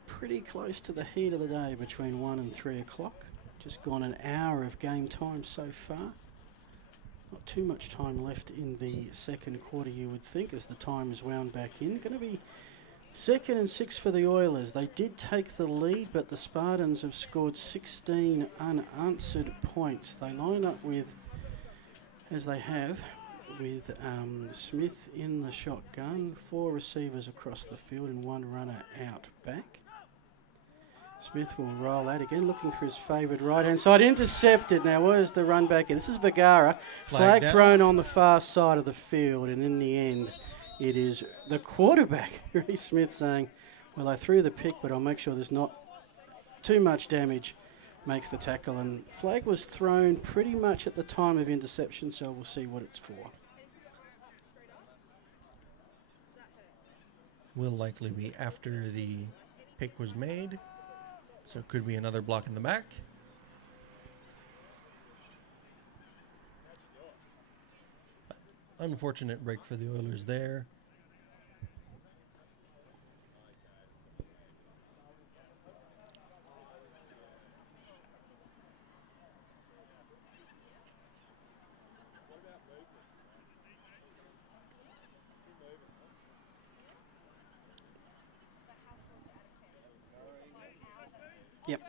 pretty close to the heat of the day between 1 and 3 o'clock. Just gone an hour of game time so far. Not too much time left in the second quarter, you would think, as the time is wound back in. Going to be 2nd and 6 for the Oilers. They did take the lead, but the Spartans have scored 16 unanswered points. They line up with, as they have, with Smith in the shotgun, 4 receivers across the field and 1 runner out back. Smith will roll out again, looking for his favourite right-hand side. Intercepted. Now, where's the run back in? This is Vergara. Flag thrown on the far side of the field, and in the end, it is the quarterback, Reece Smith, saying, well, I threw the pick, but I'll make sure there's not too much damage. Makes the tackle, and flag was thrown pretty much at the time of interception, so we'll see what it's for. Will likely be after the pick was made. So it could be another block in the back. But unfortunate break for the Oilers there. Yep.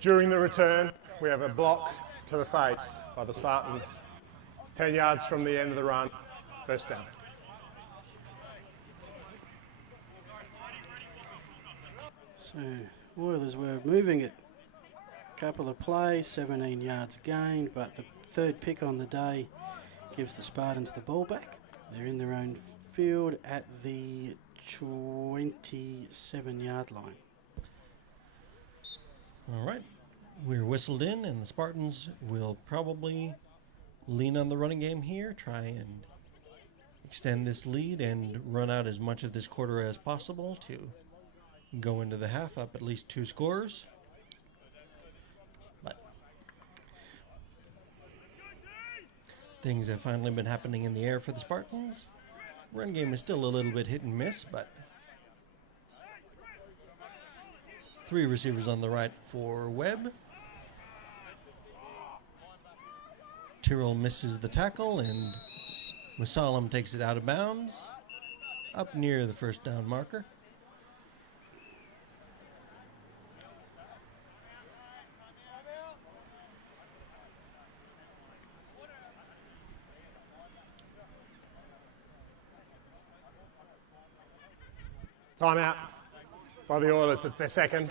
During the return, we have a block to the face by the Spartans. It's 10 yards from the end of the run, first down. So, Oilers were moving it. Couple of plays, 17 yards gained, but the 3rd pick on the day gives the Spartans the ball back. They're in their own field at the 27-yard line. All right. We're whistled in, and the Spartans will probably lean on the running game here, try and extend this lead and run out as much of this quarter as possible to go into the half up at least 2 scores. But things have finally been happening in the air for the Spartans. Run game is still a little bit hit and miss, but 3 receivers on the right for Webb. Tyrrell misses the tackle, and Musalam takes it out of bounds, up near the first down marker. Timeout by the Oilers with their second.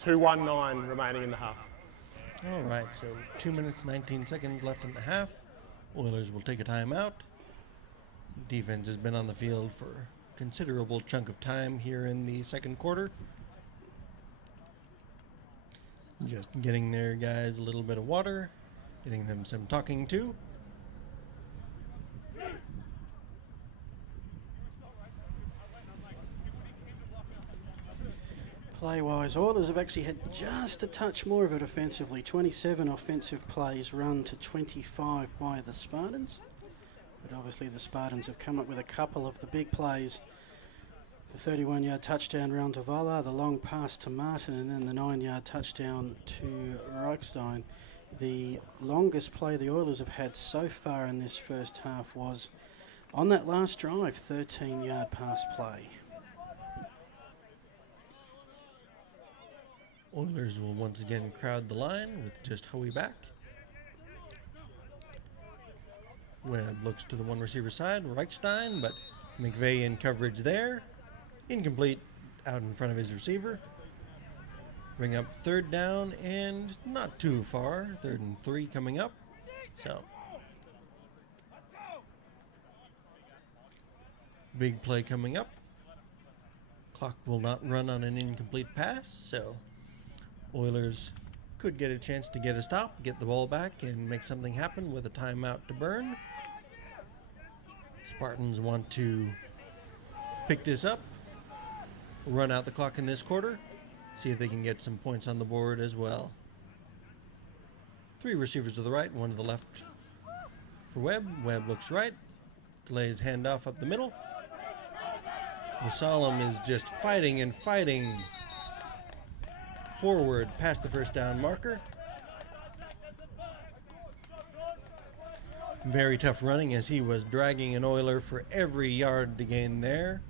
2:19 remaining in the half. All right, so 2 minutes, 19 seconds left in the half. Oilers will take a timeout. Defense has been on the field for a considerable chunk of time here in the second quarter. Just getting their guys a little bit of water, getting them some talking to. Play-wise, Oilers have actually had just a touch more of it offensively. 27 offensive plays run to 25 by the Spartans. But obviously the Spartans have come up with a couple of the big plays. The 31-yard touchdown run to Vola, the long pass to Martin, and then the 9-yard touchdown to Reichstein. The longest play the Oilers have had so far in this first half was on that last drive, 13-yard pass play. Oilers will once again crowd the line with just Hoey back. Webb looks to the one receiver side, Reichstein, but McVeigh in coverage there. Incomplete out in front of his receiver. Bring up third down and not too far. 3rd and 3 coming up. So, big play coming up. Clock will not run on an incomplete pass, so Oilers could get a chance to get a stop, get the ball back, and make something happen with a timeout to burn. Spartans want to pick this up, run out the clock in this quarter, see if they can get some points on the board as well. 3 receivers to the right, 1 to the left for Webb. Webb looks right, delays handoff up the middle. Musalam is just fighting and fighting forward past the first down marker. Very tough running as he was dragging an Oiler for every yard to gain there.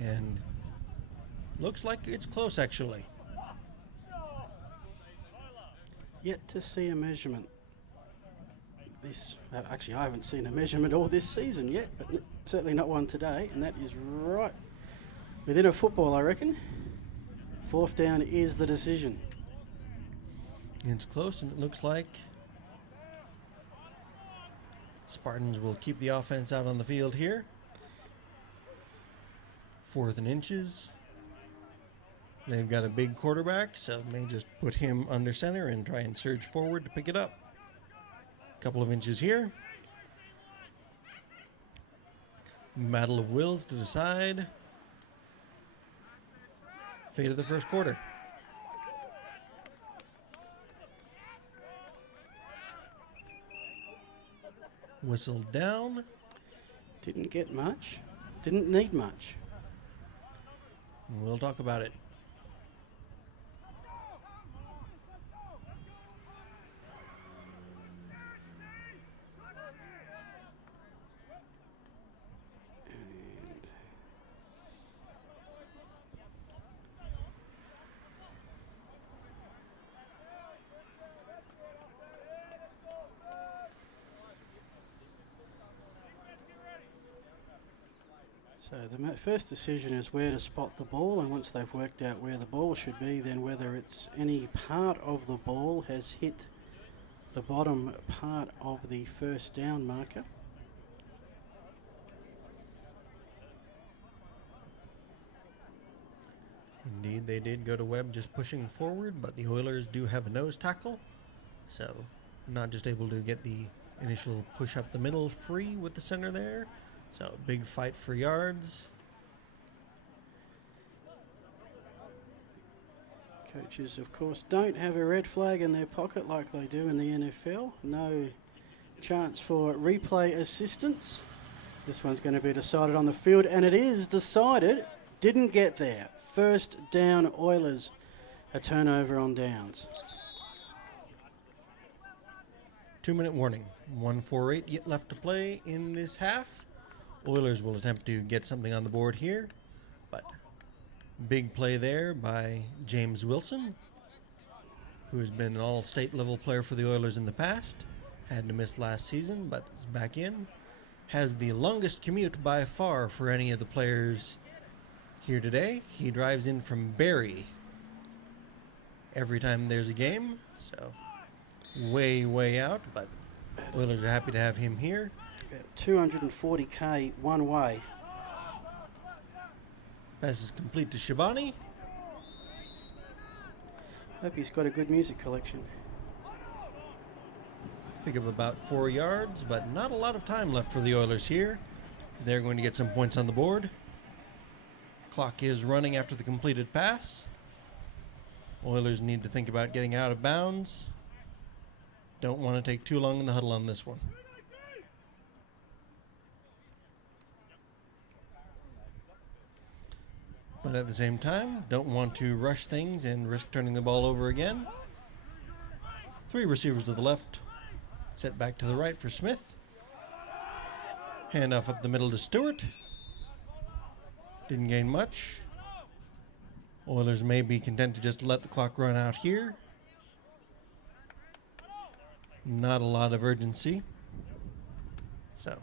And looks like it's close actually. Yet to see a measurement. Actually, I haven't seen a measurement all this season yet, but certainly not one today, and that is right within a football, I reckon. 4th down is the decision. It's close, and it looks like Spartans will keep the offense out on the field here. 4th and inches. They've got a big quarterback, so may just put him under center and try and surge forward to pick it up. Couple of inches here. Battle of wills to decide fate of the first quarter. Whistled down. Didn't get much. Didn't need much. We'll talk about it. So the first decision is where to spot the ball, and once they've worked out where the ball should be, then whether it's any part of the ball has hit the bottom part of the first down marker. Indeed, they did go to Webb just pushing forward, but the Oilers do have a nose tackle, so not just able to get the initial push up the middle free with the center there. So big fight for yards. Coaches, of course, don't have a red flag in their pocket like they do in the NFL. No chance for replay assistance. This one's going to be decided on the field, and it is decided. Didn't get there. First down Oilers. A turnover on downs. 2-minute warning. 1:48 yet left to play in this half. Oilers will attempt to get something on the board here, but big play there by James Wilson, who has been an all-state level player for the Oilers in the past. Had to miss last season, but is back in. Has the longest commute by far for any of the players here today. He drives in from Barrie every time there's a game, so way out, but Oilers are happy to have him here. 240k one way. Pass is complete to Shabani. Hope he's got a good music collection. Pick up about 4 yards, but not a lot of time left for the Oilers here. They're going to get some points on the board. Clock is running after the completed pass. Oilers need to think about getting out of bounds. Don't want to take too long in the huddle on this one. But at the same time, don't want to rush things and risk turning the ball over again. 3 receivers to the left. Set back to the right for Smith. Handoff up the middle to Stewart. Didn't gain much. Oilers may be content to just let the clock run out here. Not a lot of urgency. So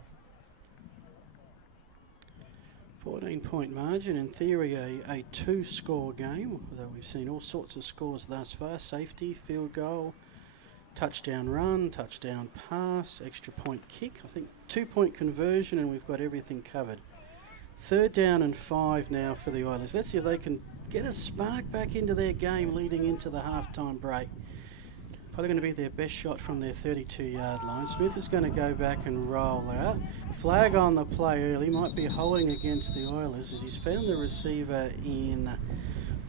14-point margin, in theory a 2-score game, although we've seen all sorts of scores thus far. Safety, field goal, touchdown run, touchdown pass, extra point kick. I think 2-point conversion, and we've got everything covered. 3rd down and 5 now for the Oilers. Let's see if they can get a spark back into their game leading into the halftime break. Probably going to be their best shot from their 32-yard line. Smith is going to go back and roll out. Flag on the play early. Might be holding against the Oilers as he's found the receiver in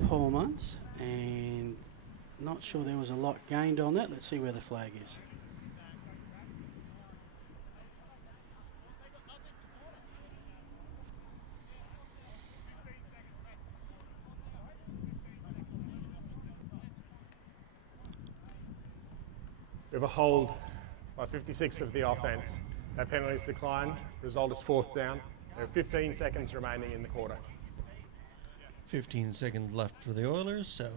Paul Muntz. And not sure there was a lot gained on that. Let's see where the flag is. We have a hold by 56 of the offence. That penalty is declined. Result is 4th down. There are 15 seconds remaining in the quarter. 15 seconds left for the Oilers, so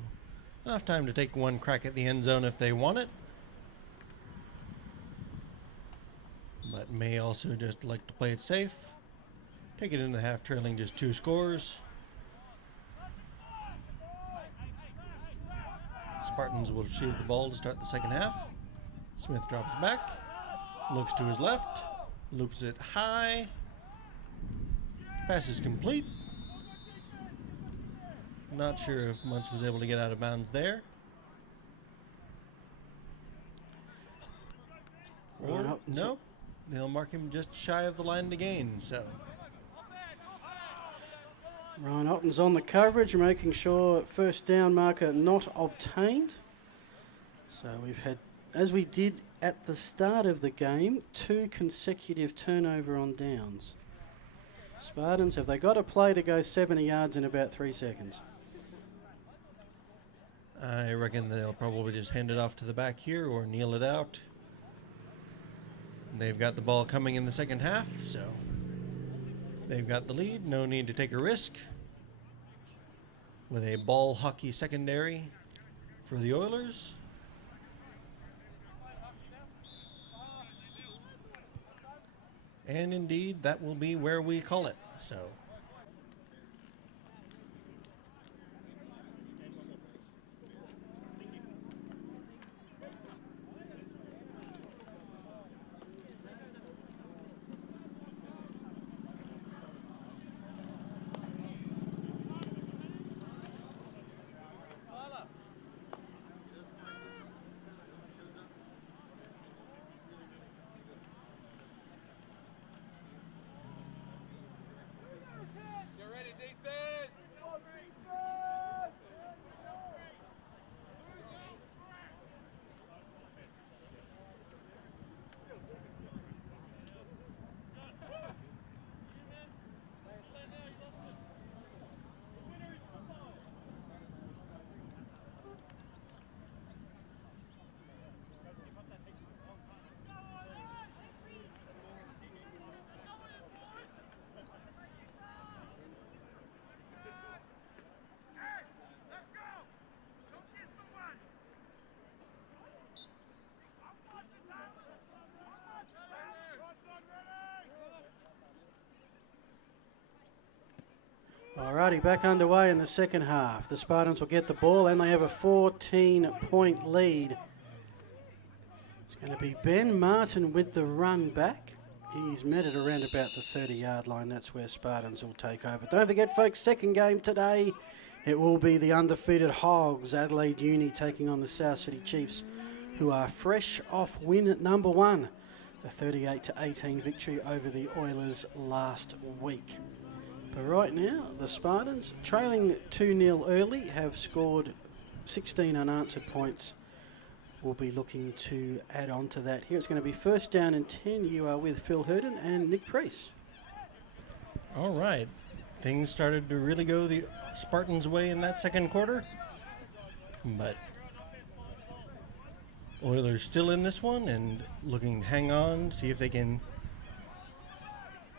enough time to take one crack at the end zone if they want it. But may also just like to play it safe. Take it into the half trailing just 2 scores. Spartans will receive the ball to start the second half. Smith drops back, looks to his left, loops it high, pass is complete. Not sure if Muntz was able to get out of bounds there. Or, nope, they'll mark him just shy of the line to gain, so. Ryan Otten's on the coverage, making sure 1st down marker not obtained. So we've had, as we did at the start of the game, 2 consecutive turnover on downs. Spartans, have they got a play to go 70 yards in about 3 seconds? I reckon they'll probably just hand it off to the back here or kneel it out. They've got the ball coming in the second half, so they've got the lead. No need to take a risk. With a ball hockey secondary for the Oilers. And indeed, that will be where we call it. So. Alrighty, back underway in the second half. The Spartans will get the ball and they have a 14-point lead. It's going to be Ben Martin with the run back. He's met it around about the 30-yard line. That's where Spartans will take over. Don't forget, folks, second game today. It will be the undefeated Hogs, Adelaide Uni, taking on the South City Chiefs, who are fresh off win at number 1. A 38-18 victory over the Oilers last week. But right now, the Spartans, trailing 2-0 early, have scored 16 unanswered points. We'll be looking to add on to that. Here it's going to be first down and 10. You are with Phil Hurden and Nick Priest. All right. Things started to really go the Spartans' way in that second quarter. But Oilers still in this one and looking to hang on, see if they can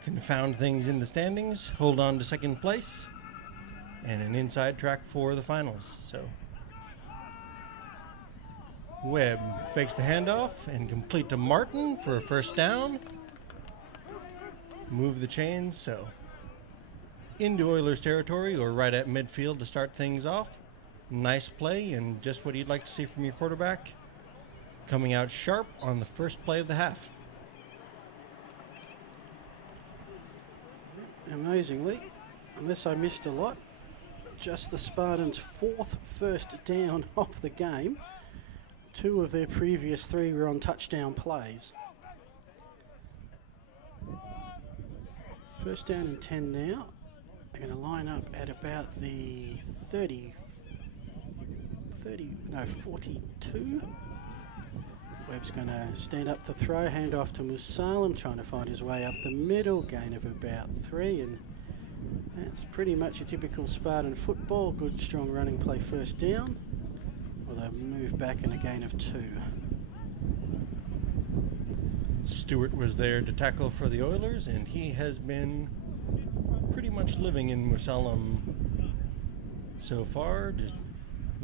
confound things in the standings, hold on to second place, and an inside track for the finals. So Webb fakes the handoff and complete to Martin for a first down. Move the chains, so into Oilers territory or right at midfield to start things off. Nice play and just what you'd like to see from your quarterback. Coming out sharp on the first play of the half. Amazingly, unless I missed a lot, just the Spartans' fourth first down of the game. 2 of their previous 3 were on touchdown plays. First down and 10 now. They're going to line up at about the 42. Webb's going to stand up to throw, hand off to Musalam, trying to find his way up the middle, gain of about 3, and that's pretty much a typical Spartan football. Good, strong running play first down, although move back and a gain of 2. Stewart was there to tackle for the Oilers, and he has been pretty much living in Musalam so far, just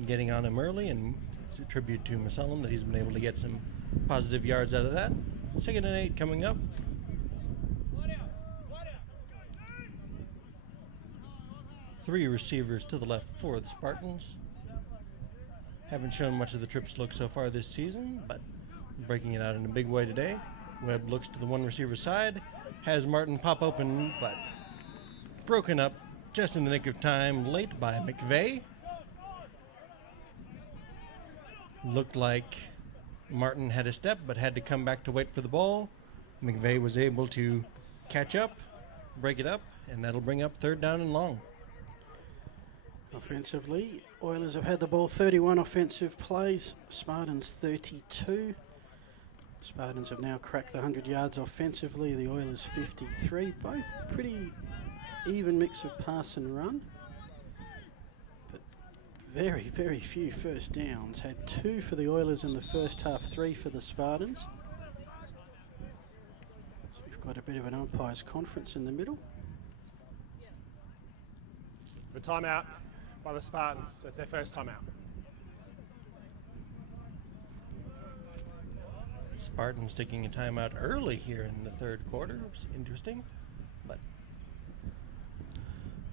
getting on him early, and it's a tribute to Musalam that he's been able to get some positive yards out of that. 2nd and 8 coming up. Three receivers to the left for the Spartans. Haven't shown much of the trips look so far this season, but breaking it out in a big way today. Webb looks to the one receiver side, has Martin pop open, but broken up just in the nick of time late by McVeigh. Looked like Martin had a step, but had to come back to wait for the ball. McVeigh was able to catch up, break it up, and that'll bring up 3rd down and long. Offensively, Oilers have had the ball 31 offensive plays, Spartans 32. Spartans have now cracked the 100 yards offensively, the Oilers 53. Both pretty even mix of pass and run. But very, very few first downs. Had 2 for the Oilers in the first half, 3 for the Spartans. So we've got a bit of an umpires conference in the middle. The timeout by the Spartans. That's their first timeout. Spartans taking a timeout early here in the 3rd quarter. It's interesting, but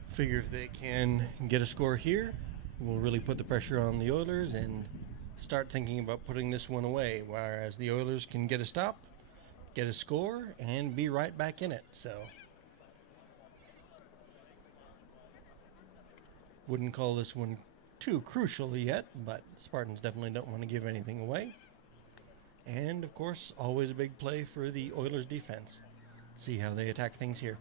figure if they can get a score here, will really put the pressure on the Oilers and start thinking about putting this one away, whereas the Oilers can get a stop, get a score, and be right back in it. So wouldn't call this one too crucial yet, but Spartans definitely don't want to give anything away. And, of course, always a big play for the Oilers defense. See how they attack things here.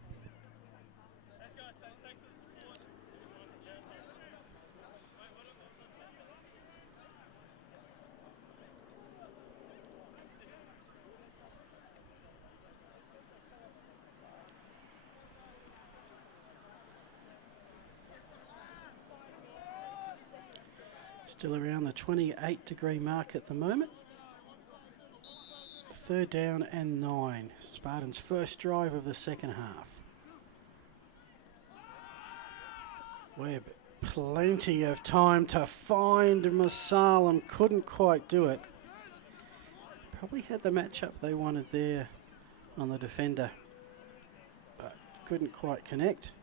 Still around the 28-degree mark at the moment. 3rd down and 9. Spartans' first drive of the second half. Webb, plenty of time to find Musalam. Couldn't quite do it. Probably had the matchup they wanted there on the defender, but couldn't quite connect.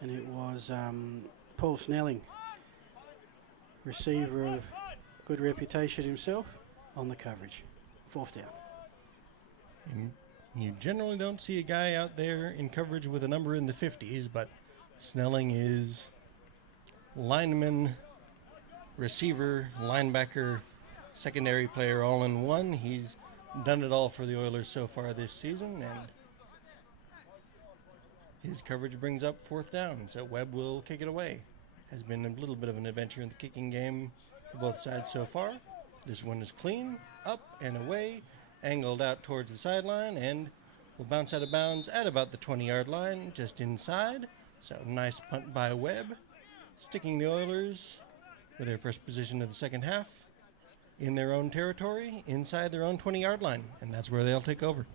And it was Paul Snelling, receiver of good reputation himself, on the coverage. 4th down. And you generally don't see a guy out there in coverage with a number in the 50s, but Snelling is lineman, receiver, linebacker, secondary player all in one. He's done it all for the Oilers so far this season, and His coverage brings up 4th down, so Webb will kick it away. Has been a little bit of an adventure in the kicking game for both sides so far. This one is clean, up and away, angled out towards the sideline, and will bounce out of bounds at about the 20-yard line, just inside. So nice punt by Webb, sticking the Oilers with their first position of the second half in their own territory, inside their own 20-yard line, and that's where they'll take over.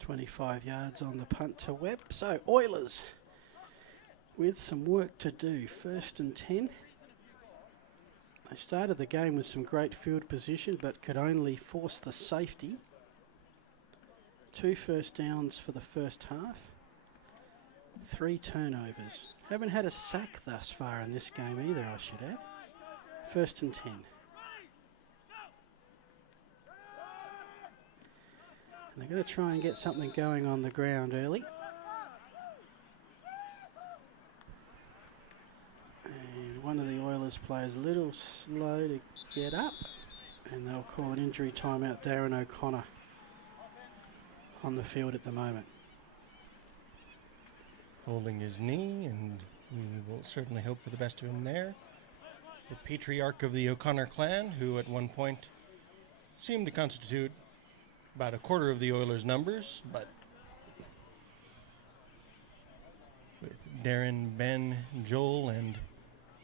25 yards on the punt to Webb. So Oilers with some work to do. 1st and 10. They started the game with some great field position but could only force the safety. 2 first downs for the first half. 3 turnovers. Haven't had a sack thus far in this game either, I should add. 1st and 10. And they're going to try and get something going on the ground early. And one of the Oilers players a little slow to get up. And they'll call an injury timeout. Darren O'Connor on the field at the moment. Holding his knee, and we will certainly hope for the best of him there. The patriarch of the O'Connor clan, who at one point seemed to constitute about a quarter of the Oilers' numbers, but with Darren, Ben, Joel, and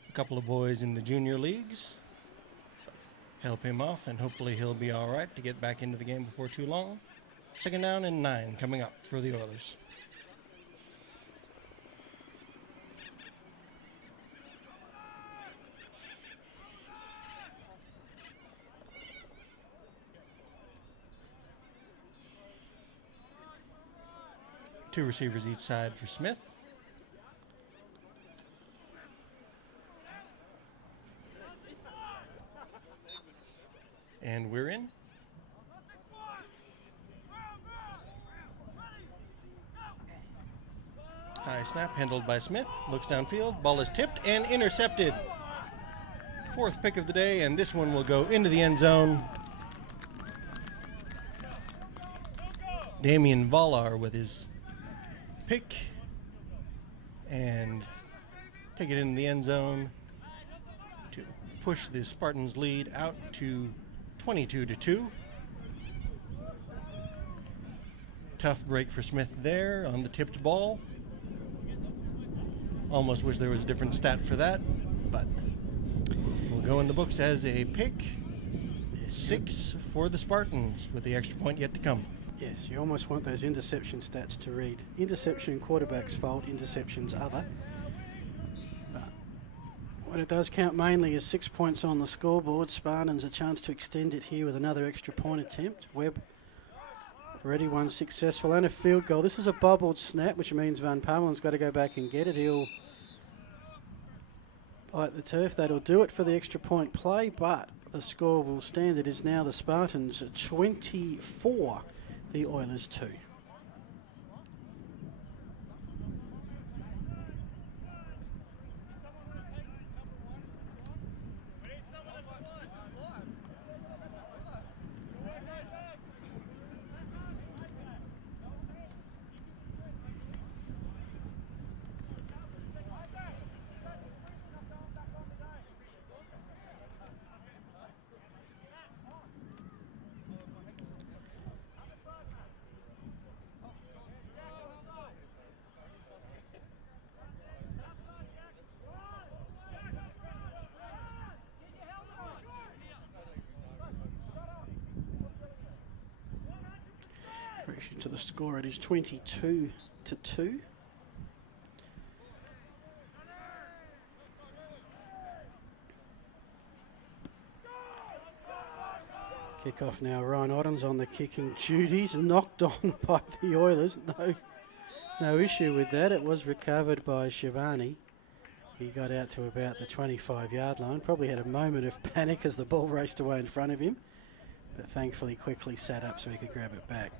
a couple of boys in the junior leagues, help him off, and hopefully he'll be all right to get back into the game before too long. 2nd down and 9 coming up for the Oilers. Two receivers each side for Smith. And we're in. High snap handled by Smith. Looks downfield. Ball is tipped and intercepted. 4th pick of the day, and this one will go into the end zone. Damian Valar with his pick and take it in the end zone to push the Spartans' lead out to 22-2. Tough break for Smith there on the tipped ball. Almost wish there was a different stat for that, but will go in the books as a pick. 6 for the Spartans with the extra point yet to come. Yes, you almost want those interception stats to read. Interception, quarterback's fault, interceptions, other. But what it does count mainly is 6 points on the scoreboard. Spartans a chance to extend it here with another extra point attempt. Webb already one successful and a field goal. This is a bobbled snap, which means Van Pamelen's got to go back and get it. He'll bite the turf. That'll do it for the extra point play, but the score will stand. It is now the Spartans 24. The Oilers 2. To the score, it is 22-2. Kick-off now. Ryan Otten's on the kicking duties, knocked on by the Oilers. No issue with that. It was recovered by Shivani. He got out to about the 25-yard line. Probably had a moment of panic as the ball raced away in front of him, but thankfully quickly sat up so he could grab it back.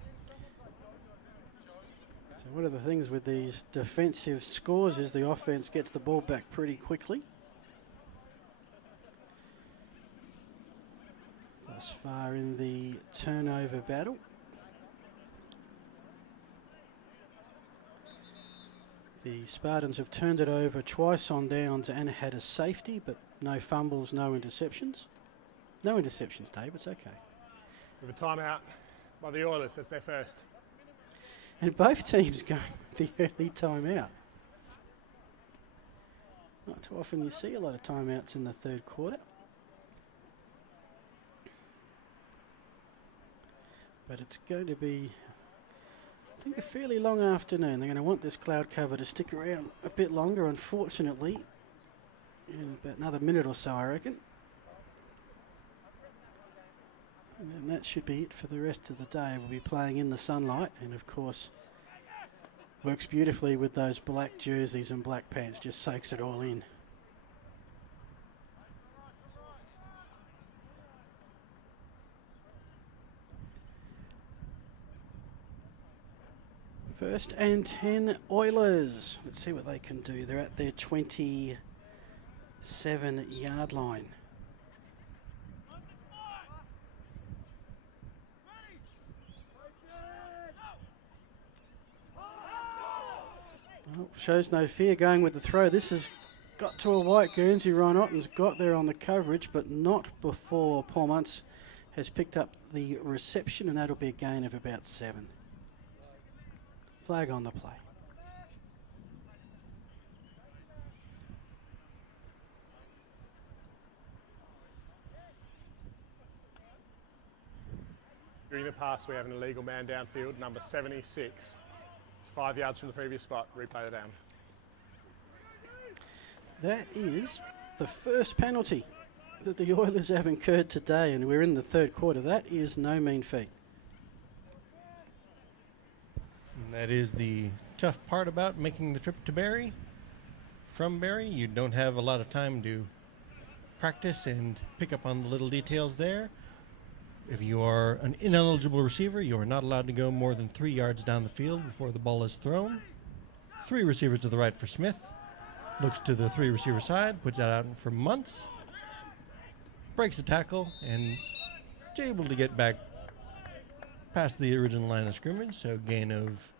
So one of the things with these defensive scores is the offense gets the ball back pretty quickly. Thus far in the turnover battle. The Spartans have turned it over twice on downs and had a safety, but no fumbles, no interceptions. No interceptions, Dave, it's okay. With a timeout by the Oilers, that's their first. And both teams going with the early timeout. Not too often you see a lot of timeouts in the third quarter. But it's going to be, I think, a fairly long afternoon. They're going to want this cloud cover to stick around a bit longer, unfortunately. In about another minute or so, I reckon. And then that should be it for the rest of the day. We'll be playing in the sunlight, and of course, works beautifully with those black jerseys and black pants, just soaks it all in. First and 10 Oilers. Let's see what they can do. They're at their 27-yard line. Well, shows no fear going with the throw. This has got to a white Guernsey. Ryan Otten's got there on the coverage, but not before Paul Muntz has picked up the reception, and that'll be a gain of about 7. Flag on the play. During the pass, we have an illegal man downfield, number 76. It's 5 yards from the previous spot. Replay the down. That is the first penalty that the Oilers have incurred today, and we're in the third quarter. That is no mean feat. And that is the tough part about making the trip to Barrie. From Barrie, you don't have a lot of time to practice and pick up on the little details there. If you are an ineligible receiver, you are not allowed to go more than 3 yards down the field before the ball is thrown. 3 receivers to the right for Smith. Looks to the 3 receiver side, puts that out for Muntz. Breaks a tackle and is able to get back past the original line of scrimmage, so gain of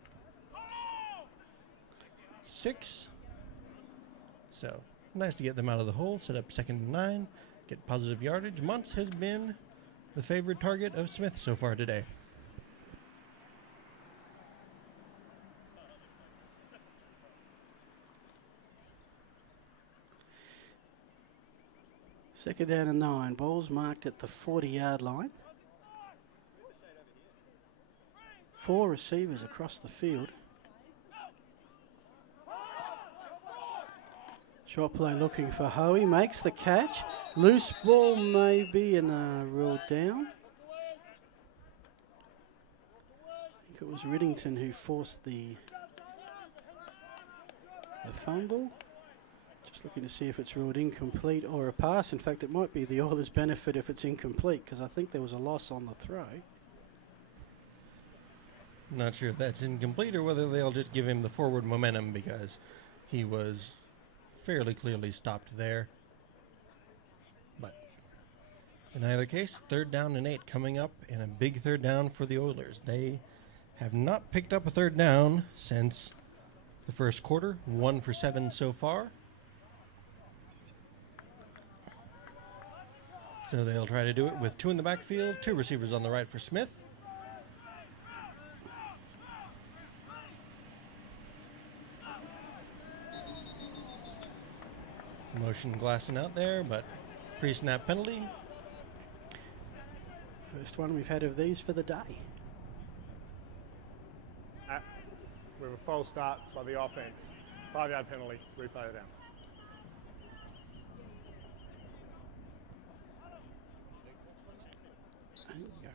6. So nice to get them out of the hole, set up 2nd and 9, get positive yardage. Muntz has been the favorite target of Smith so far today. Second down and 9. Ball's marked at the 40-yard line. 4 receivers across the field. Short play looking for Hoey. Makes the catch. Loose ball maybe and ruled down. I think it was Riddington who forced the fumble. Just looking to see if it's ruled incomplete or a pass. In fact, it might be the Oilers' benefit if it's incomplete, because I think there was a loss on the throw. Not sure if that's incomplete or whether they'll just give him the forward momentum, because he was fairly clearly stopped there. But in either case, 3rd down and 8 coming up, and a big 3rd down for the Oilers. They have not picked up a 3rd down since the first quarter. 1 for 7 so far. So they'll try to do it with 2 in the backfield, 2 receivers on the right for Smith. Motion glassing out there, but pre-snap penalty. First one we've had of these for the day. With a false start by the offense. 5-yard penalty. Replay it down. There you go.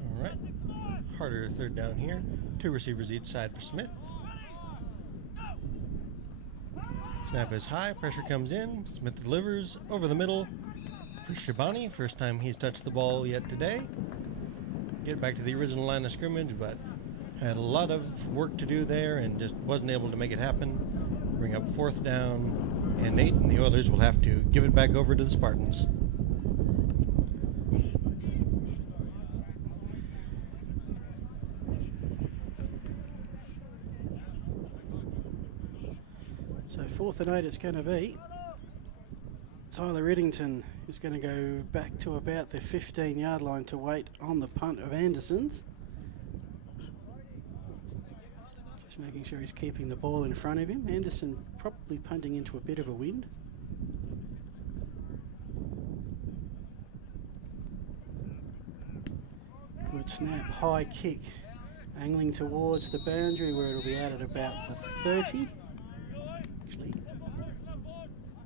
All right. Harder 3rd down here. 2 receivers each side for Smith. Snap is high, pressure comes in. Smith delivers over the middle for Shabani. First time he's touched the ball yet today. get back to the original line of scrimmage, but had a lot of work to do there and just wasn't able to make it happen. Bring up 4th down and 8, and the Oilers will have to give it back over to the Spartans. So 4th and 8 it's going to be. Tyler Eddington is going to go back to about the 15-yard line to wait on the punt of Anderson's. Just making sure he's keeping the ball in front of him. Anderson probably punting into a bit of a wind. Good snap, high kick, angling towards the boundary where it'll be out at about the 30. Actually,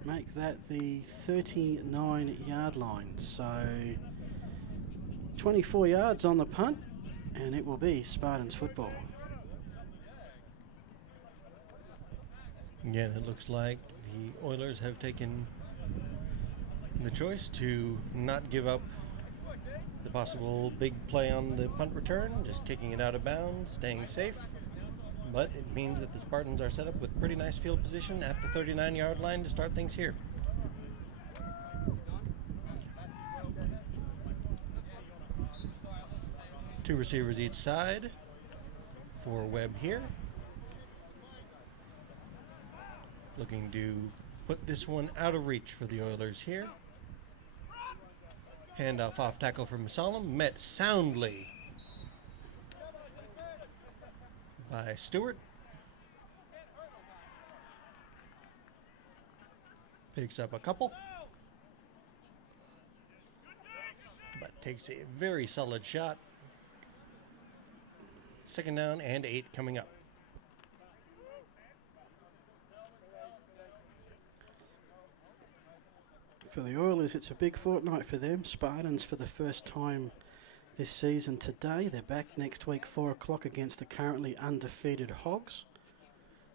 make that the 39-yard line. So 24 yards on the punt, and it will be Spartans football. Again, it looks like the Oilers have taken the choice to not give up the possible big play on the punt return, just kicking it out of bounds, staying safe. But it means that the Spartans are set up with pretty nice field position at the 39-yard line to start things here. Two receivers each side for Webb here. Looking to put this one out of reach for the Oilers here. Handoff off tackle from Musalam, met soundly by Stewart. Picks up a couple, but takes a very solid shot. 2nd down and 8 coming up. For the Oilers, it's a big fortnight for them. Spartans for the first time this season today. They're back next week, 4 o'clock, against the currently undefeated Hogs.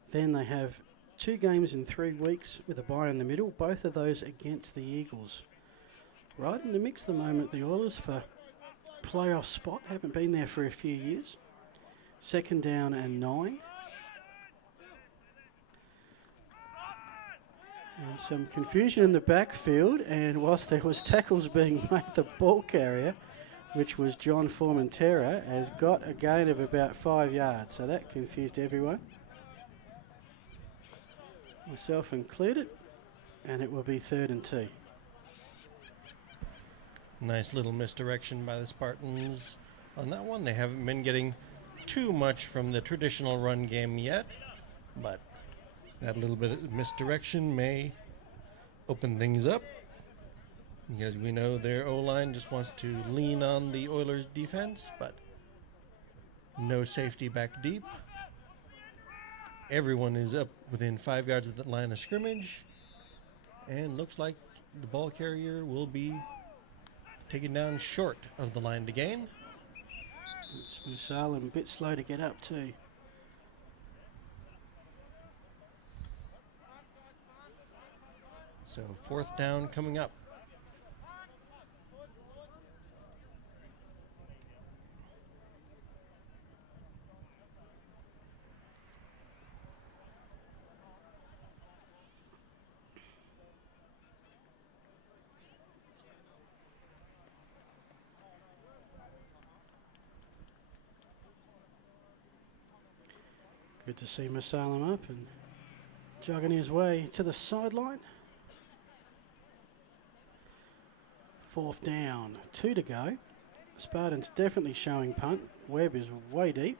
Then they have 2 games in 3 weeks with a bye in the middle, both of those against the Eagles. Right in the mix at the moment, the Oilers for playoff spot. Haven't been there for a few years. 2nd down and 9. And some confusion in the backfield, and whilst there was tackles being made, the ball carrier, which was John Formentera, has got a gain of about 5 yards. So that confused everyone. Myself included, and it will be 3rd and 2. Nice little misdirection by the Spartans on that one. They haven't been getting too much from the traditional run game yet, but that little bit of misdirection may open things up, because we know their O-line just wants to lean on the Oilers' defense, but no safety back deep. Everyone is up within 5 yards of the line of scrimmage, and looks like the ball carrier will be taken down short of the line to gain. It's Musalam, a bit slow to get up too. So 4th down coming up. Good to see Musalam up and jogging his way to the sideline. 4th down, 2 to go. Spartans definitely showing punt. Webb is way deep.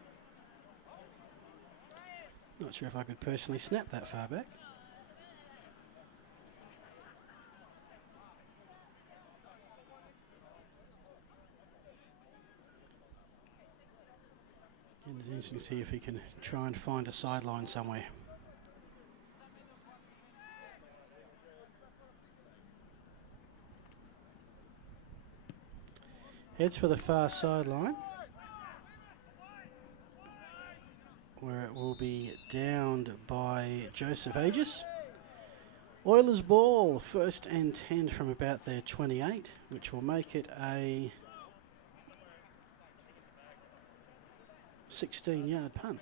Not sure if I could personally snap that far back. And it's interesting to see if he can try and find a sideline somewhere. Heads for the far sideline, where it will be downed by Joseph Aegis. Oilers ball, 1st and 10 from about their 28, which will make it a 16-yard punt.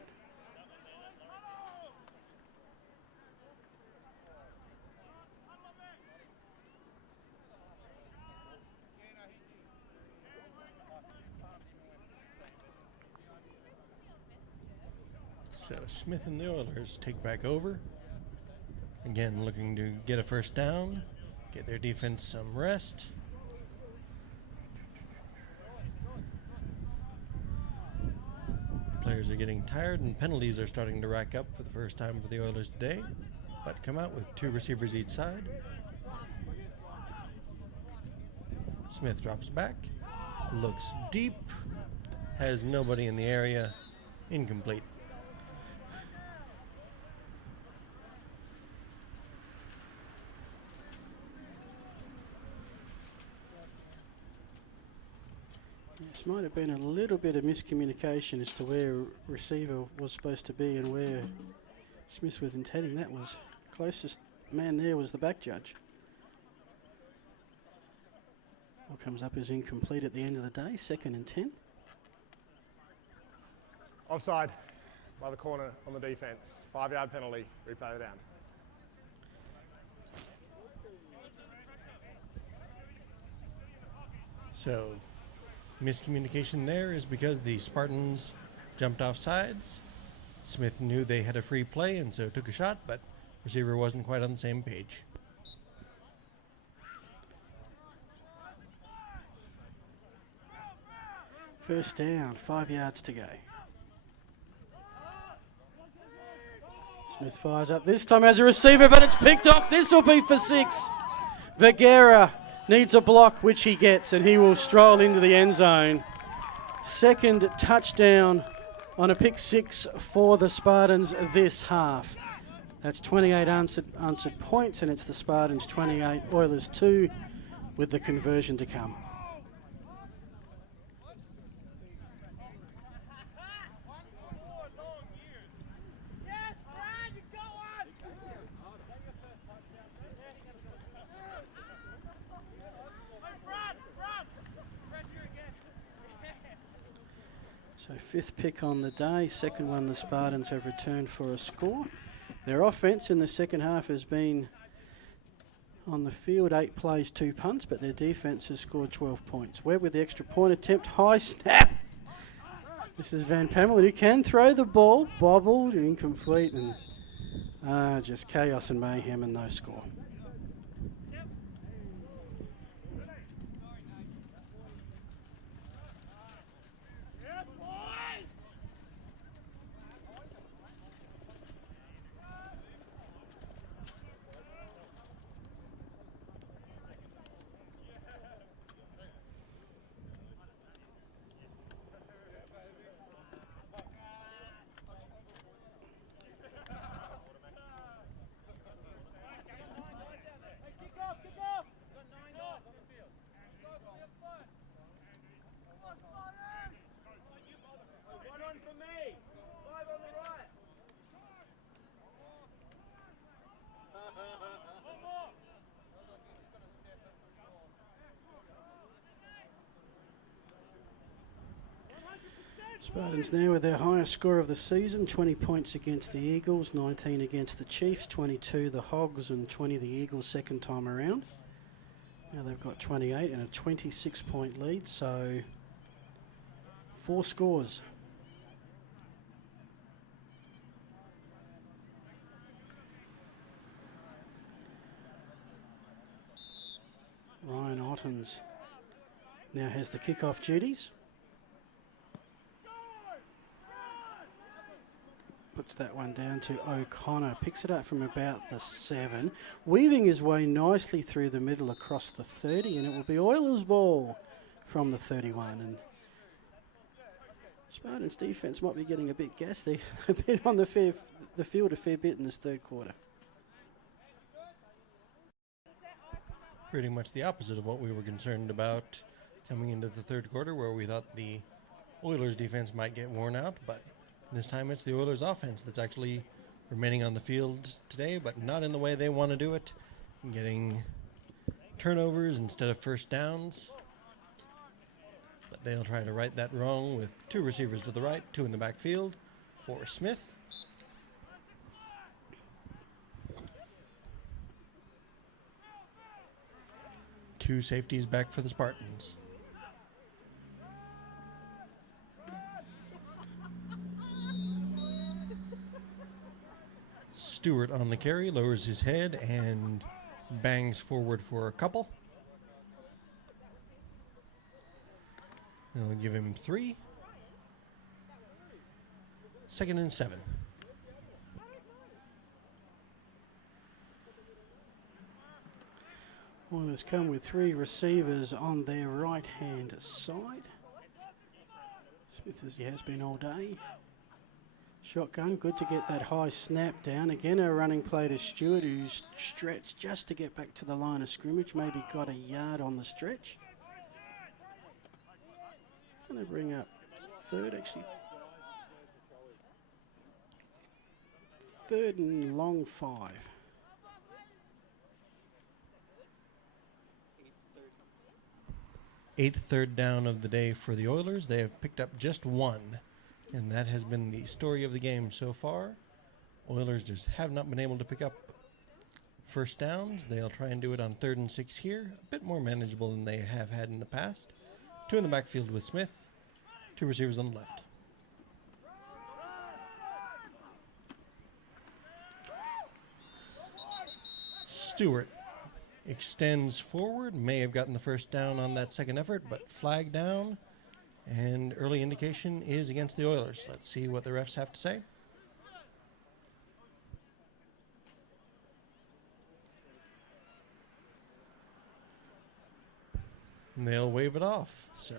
So Smith and the Oilers take back over. Again, looking to get a first down, get their defense some rest. Players are getting tired and penalties are starting to rack up for the first time for the Oilers today, but come out with 2 receivers each side. Smith drops back, looks deep, has nobody in the area, incomplete. This might have been a little bit of miscommunication as to where receiver was supposed to be and where Smith was intending. That was closest man there was the back judge. What comes up as incomplete at the end of the day, 2nd and 10. Offside by the corner on the defence. 5-yard penalty, replay the down. So, miscommunication there is because the Spartans jumped off sides. Smith knew they had a free play and so took a shot, but receiver wasn't quite on the same page. First down, 5 yards to go. Smith fires up this time as a receiver, but it's picked off. This will be for 6. Vergara needs a block, which he gets, and he will stroll into the end zone. 2nd touchdown on a pick 6 for the Spartans this half. That's 28 answered points, and it's the Spartans 28, Oilers 2, with the conversion to come. So 5th pick on the day, 2nd one the Spartans have returned for a score. Their offense in the second half has been on the field, 8 plays, 2 punts, but their defense has scored 12 points. Webb with the extra point attempt, high snap. This is Van Pamela, who can throw the ball, bobbled, incomplete, and just chaos and mayhem and no score. Spartans now with their highest score of the season, 20 points against the Eagles, 19 against the Chiefs, 22 the Hogs and 20 the Eagles second time around. Now they've got 28 and a 26-point lead, so 4 scores. Ryan Ottens now has the kickoff duties. Puts that one down to O'Connor. Picks it up from about the 7. Weaving his way nicely through the middle across the 30, and it will be Oilers ball from the 31. And Spartans defence might be getting a bit gassed. They've been on the field a fair bit in this third quarter. Pretty much the opposite of what we were concerned about coming into the third quarter, where we thought the Oilers defense might get worn out, but this time it's the Oilers offense that's actually remaining on the field today, but not in the way they want to do it, getting turnovers instead of first downs. But but they'll try to right that wrong with 2 receivers to the right, 2 in the backfield for Smith. Two safeties back for the Spartans. Stewart on the carry, lowers his head and bangs forward for a couple. They'll give him 3. 2nd and 7. Oilers come with 3 receivers on their right-hand side. Smith, as he has been all day. Shotgun, good to get that high snap down. Again, a running play to Stewart, who's stretched just to get back to the line of scrimmage. Maybe got a yard on the stretch. Going to bring up 3rd, actually. 3rd and long 5. Eighth third down of the day for the Oilers. They have picked up just 1, and that has been the story of the game so far. Oilers just have not been able to pick up first downs. They'll try and do it on 3rd and 6 here. A bit more manageable than they have had in the past. 2 in the backfield with Smith. 2 receivers on the left. Stewart extends forward, may have gotten the first down on that second effort, but flag down, and early indication is against the Oilers. Let's see what the refs have to say. And they'll wave it off. So,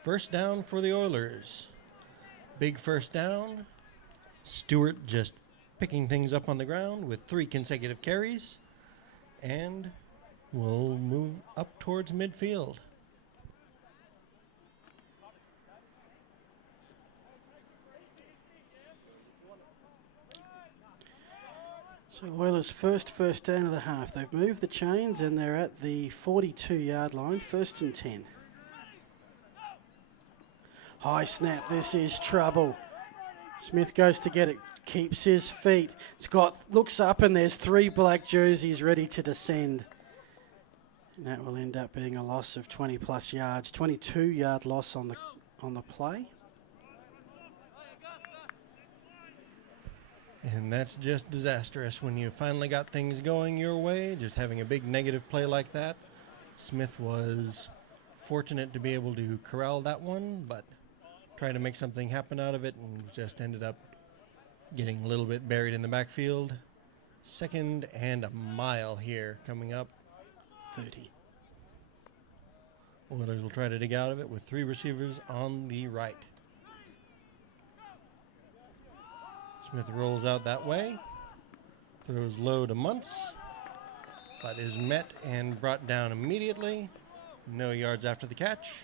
first down for the Oilers. Big first down. Stewart just picking things up on the ground with 3 consecutive carries. And we'll move up towards midfield. So Oilers' first down of the half. They've moved the chains and they're at the 42-yard line, 1st and 10. High snap, this is trouble. Smith goes to get it, keeps his feet. Scott looks up and there's 3 black jerseys ready to descend. And that will end up being a loss of 20 plus yards, 22-yard loss on the play. And that's just disastrous when you finally got things going your way, just having a big negative play like that. Smith was fortunate to be able to corral that one, but tried to make something happen out of it and just ended up getting a little bit buried in the backfield. 2nd and a mile here coming up. 30. Oilers will try to dig out of it with 3 receivers on the right. Smith rolls out that way, throws low to Muntz, but is met and brought down immediately. No yards after the catch.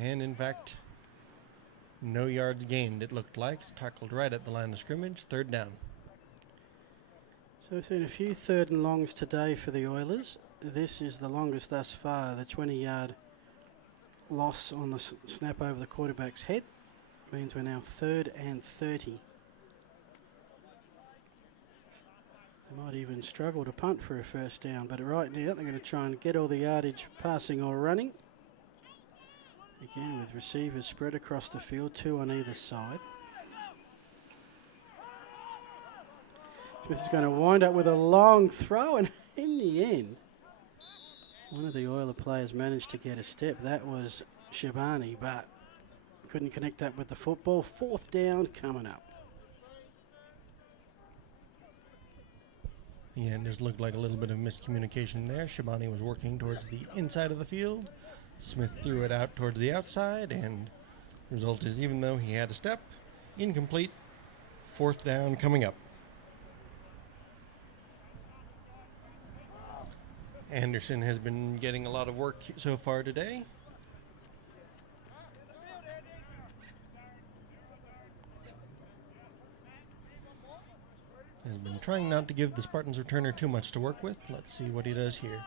And in fact, no yards gained, it looked like. It's tackled right at the line of scrimmage, 3rd down. So we've seen a few 3rd and longs today for the Oilers. This is the longest thus far, the 20-yard loss on the snap over the quarterback's head. Means we're now 3rd and 30. They might even struggle to punt for a first down, but right now they're going to try and get all the yardage passing or running. Again with receivers spread across the field, 2 on either side. Smith is going to wind up with a long throw, and in the end, one of the Oiler players managed to get a step. That was Shabani, but couldn't connect up with the football. 4th down coming up. Yeah, it just looked like a little bit of miscommunication there. Shabani was working towards the inside of the field. Smith threw it out towards the outside, and the result is, even though he had a step, incomplete. 4th down coming up. Anderson has been getting a lot of work so far today. Has been trying not to give the Spartans returner too much to work with. Let's see what he does here.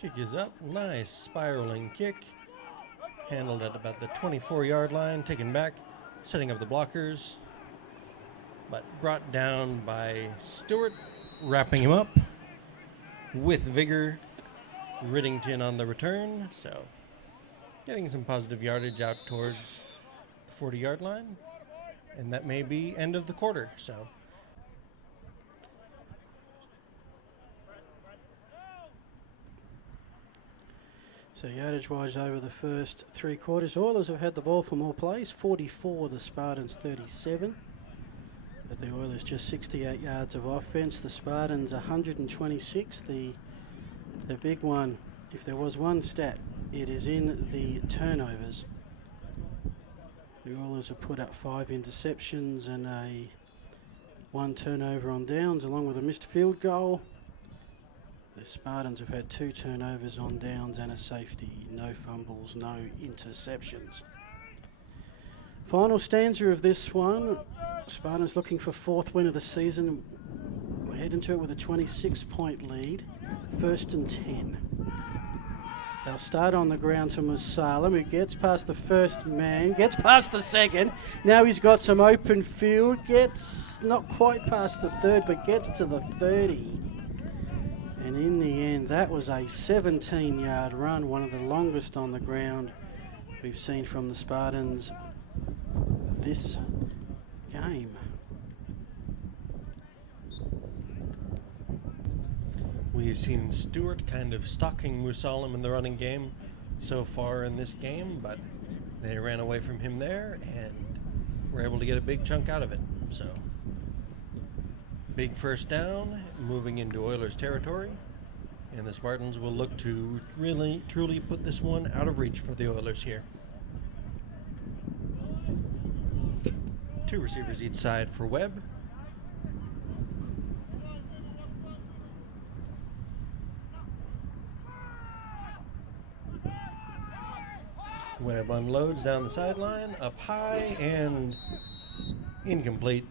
Kick is up. Nice spiraling kick. Handled at about the 24-yard line. Taken back. Setting up the blockers. But brought down by Stewart. Wrapping him up with vigor. Riddington on the return. So getting some positive yardage out towards the 40-yard line. And that may be end of the quarter. So yardage-wise over the first 3 quarters, Oilers have had the ball for more plays, 44, the Spartans 37. But the Oilers just 68 yards of offence, the Spartans 126. The big one, if there was one stat, it is in the turnovers. The Oilers have put up 5 interceptions and 1 turnover on downs, along with a missed field goal. The Spartans have had 2 turnovers on downs and a safety, no fumbles, no interceptions. Final stanza of this one, Spartans looking for 4th win of the season. We're heading to it with a 26-point lead, 1st and 10. They'll start on the ground to Musalam, who gets past the first man, gets past the second. Now he's got some open field, gets not quite past the third, but gets to the 30. And in the end, that was a 17-yard run, one of the longest on the ground we've seen from the Spartans this game. We've seen Stewart kind of stalking Musalam in the running game so far in this game, but they ran away from him there and were able to get a big chunk out of it. So, big first down, moving into Oilers territory, and the Spartans will look to really, truly put this one out of reach for the Oilers here. 2 receivers each side for Webb. Webb unloads down the sideline, up high, and incomplete.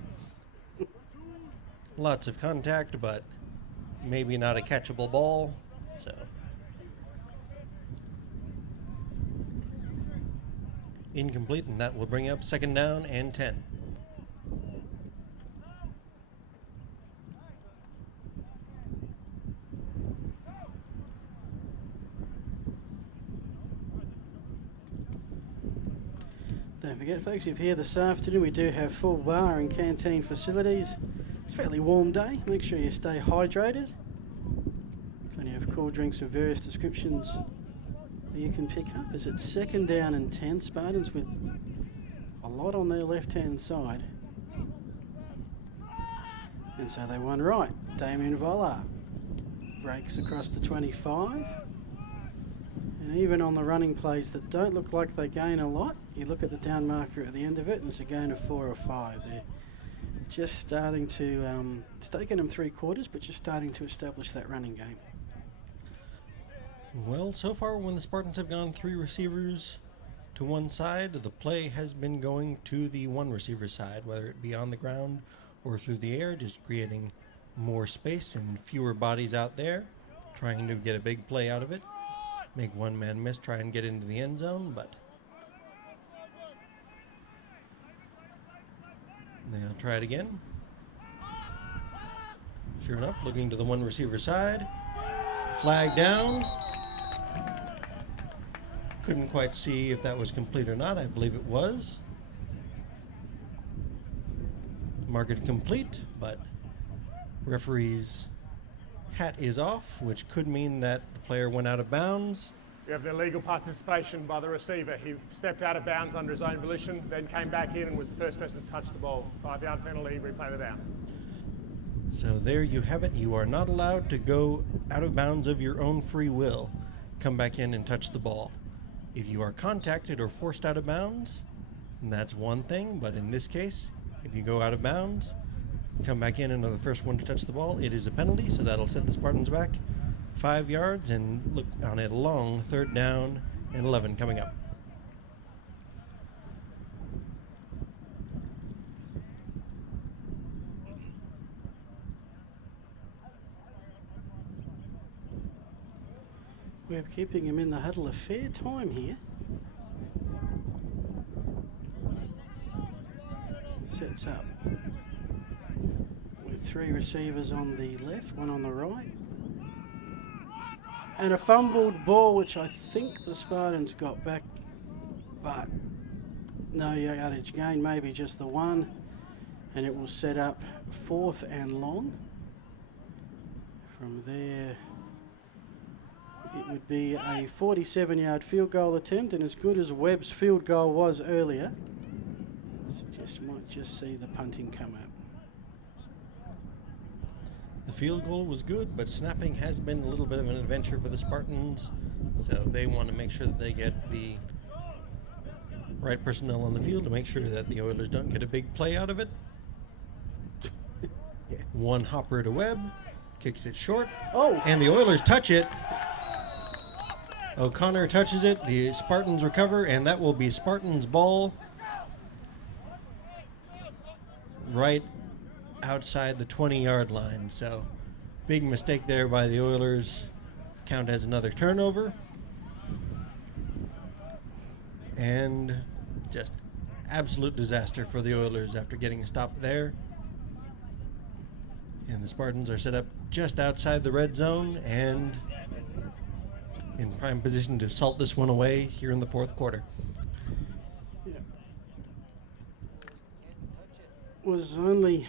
Lots of contact, but maybe not a catchable ball, so. Incomplete, and that will bring up 2nd down and 10. Don't forget, folks, if you're here this afternoon, we do have full bar and canteen facilities. It's a fairly warm day. Make sure you stay hydrated. Plenty of cool drinks of various descriptions that you can pick up. As it's 2nd down and 10, Spartans with a lot on their left-hand side. And so they won right. Damien Voller breaks across the 25. And even on the running plays that don't look like they gain a lot, you look at the down marker at the end of it and it's a gain of 4 or 5. They're just starting to, it's taken them 3 quarters, but just starting to establish that running game. Well, so far when the Spartans have gone 3 receivers to one side, the play has been going to the 1 receiver side, whether it be on the ground or through the air, just creating more space and fewer bodies out there, trying to get a big play out of it. Make one man miss, try and get into the end zone, but they'll try it again. Sure enough, looking to the 1 receiver side. Flag down. Couldn't quite see if that was complete or not. I believe it was. Mark it complete, but referee's hat is off, which could mean that the player went out of bounds. We have an illegal participation by the receiver. He stepped out of bounds under his own volition, then came back in and was the first person to touch the ball. 5-yard penalty, replay the down. So there you have it. You are not allowed to go out of bounds of your own free will. Come back in and touch the ball. If you are contacted or forced out of bounds, that's one thing, but in this case, if you go out of bounds, come back in and are the first one to touch the ball, it is a penalty, so that'll set the Spartans back 5 yards and look on a long 3rd down and 11 coming up. We're keeping him in the huddle a fair time here. Sets up with 3 receivers on the left, 1 on the right. And a fumbled ball, which I think the Spartans got back, but no yardage gain, maybe just the 1. And it will set up 4th and long. From there, it would be a 47-yard field goal attempt, and as good as Webb's field goal was earlier, might just see the punting come up. The field goal was good, but snapping has been a little bit of an adventure for the Spartans, so they want to make sure that they get the right personnel on the field to make sure that the Oilers don't get a big play out of it. Yeah. 1 hopper to Webb, kicks it short, Oh! and the Oilers touch it. O'Connor touches it, the Spartans recover, and that will be Spartans' ball right outside the 20-yard line. So big mistake there by the Oilers. Count as another turnover. And just absolute disaster for the Oilers after getting a stop there. And the Spartans are set up just outside the red zone and in prime position to salt this one away here in the 4th quarter. Was only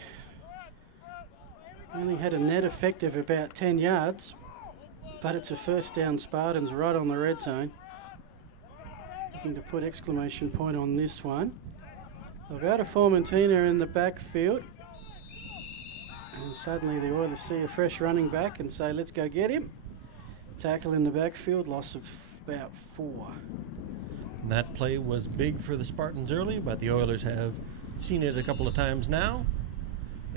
had a net effect of about 10 yards, but it's a first down Spartans right on the red zone. Looking to put exclamation point on this one. They've got a Formentina in the backfield, and suddenly the Oilers see a fresh running back and say, let's go get him. Tackle in the backfield, loss of about 4. And that play was big for the Spartans early, but the Oilers have seen it a couple of times now.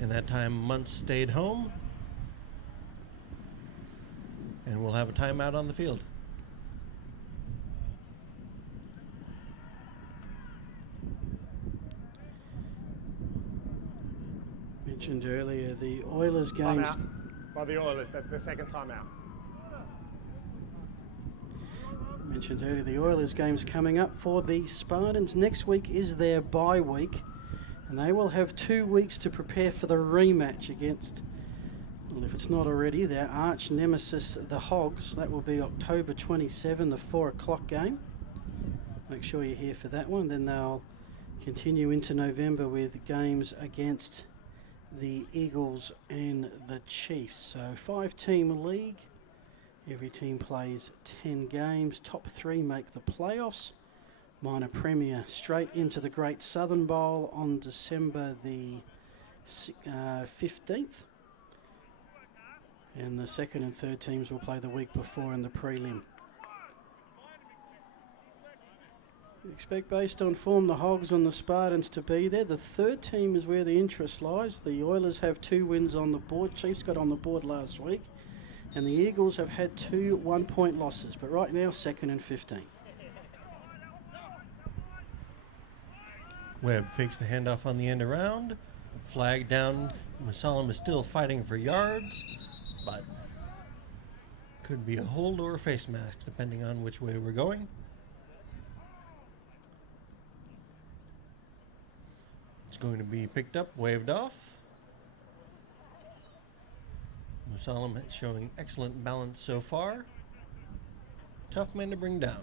And that time Muntz stayed home. And we'll have a timeout on the field. Mentioned earlier the Oilers games. Timeout by the Oilers. That's the second timeout. Mentioned earlier the Oilers games coming up for the Spartans. Next week is their bye week, and they will have 2 weeks to prepare for the rematch against, well, if it's not already, their arch nemesis, the Hogs. That will be October 27, the 4 o'clock game. Make sure you're here for that one. Then they'll continue into November with games against the Eagles and the Chiefs. So 5-team league. Every team plays 10 games. Top 3 make the playoffs. Minor Premier straight into the Great Southern Bowl on December the 15th. And the 2nd and 3rd teams will play the week before in the prelim. Expect, based on form, the Hogs and the Spartans to be there. The 3rd team is where the interest lies. The Oilers have 2 wins on the board. Chiefs got on the board last week. And the Eagles have had 2 one-point losses. But right now, 2nd and 15. Webb fakes the handoff on the end around. Flag down. Musalam is still fighting for yards, but could be a hold or a face mask depending on which way we're going. It's going to be picked up, waved off. Musalam showing excellent balance so far. Tough man to bring down.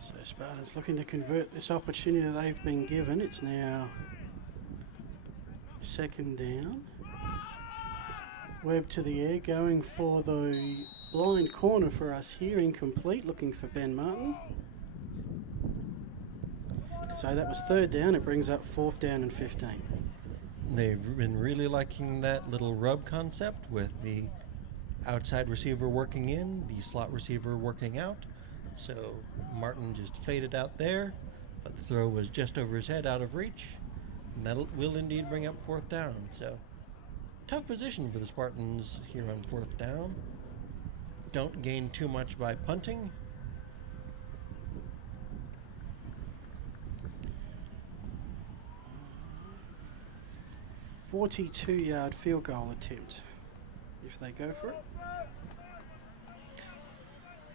So Spartans looking to convert this opportunity that they've been given. It's now 2nd down. Webb to the air, going for the blind corner for us here, incomplete, looking for Ben Martin. So that was 3rd down, it brings up 4th down and 15. They've been really liking that little rub concept with the outside receiver working in, the slot receiver working out. So Martin just faded out there, but the throw was just over his head, out of reach. And that will indeed bring up 4th down. So tough position for the Spartans here on 4th down. Don't gain too much by punting. 42-yard field goal attempt if they go for it.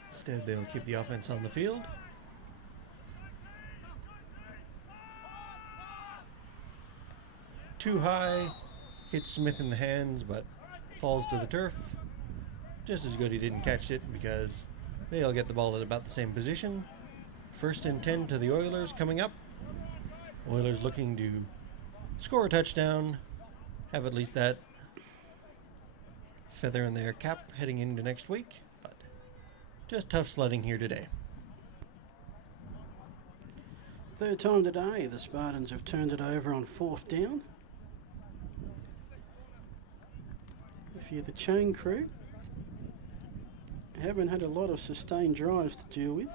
Instead, they'll keep the offense on the field. Too high, hits Smith in the hands, but falls to the turf. Just as good he didn't catch it because they'll get the ball at about the same position. 1st and 10 to the Oilers coming up. Oilers looking to score a touchdown, have at least that feather in their cap heading into next week, but just tough sledding here today. Third time today, the Spartans have turned it over on 4th down. If you're the chain crew, haven't had a lot of sustained drives to deal with.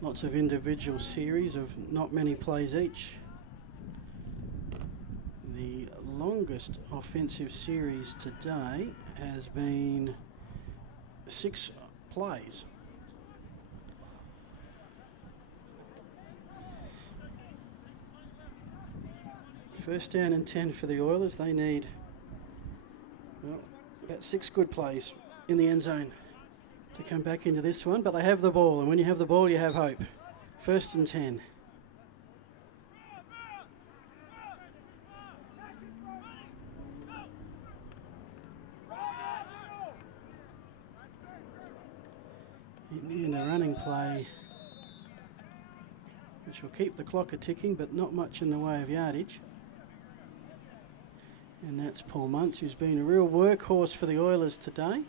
Lots of individual series of not many plays each. The longest offensive series today has been 6 plays. First down and 10 for the Oilers. They need about 6 good plays in the end zone to come back into this one, but they have the ball, and when you have the ball, you have hope. 1st and 10. In a running play, which will keep the clock a-ticking, but not much in the way of yardage. And that's Paul Muntz, who's been a real workhorse for the Oilers today,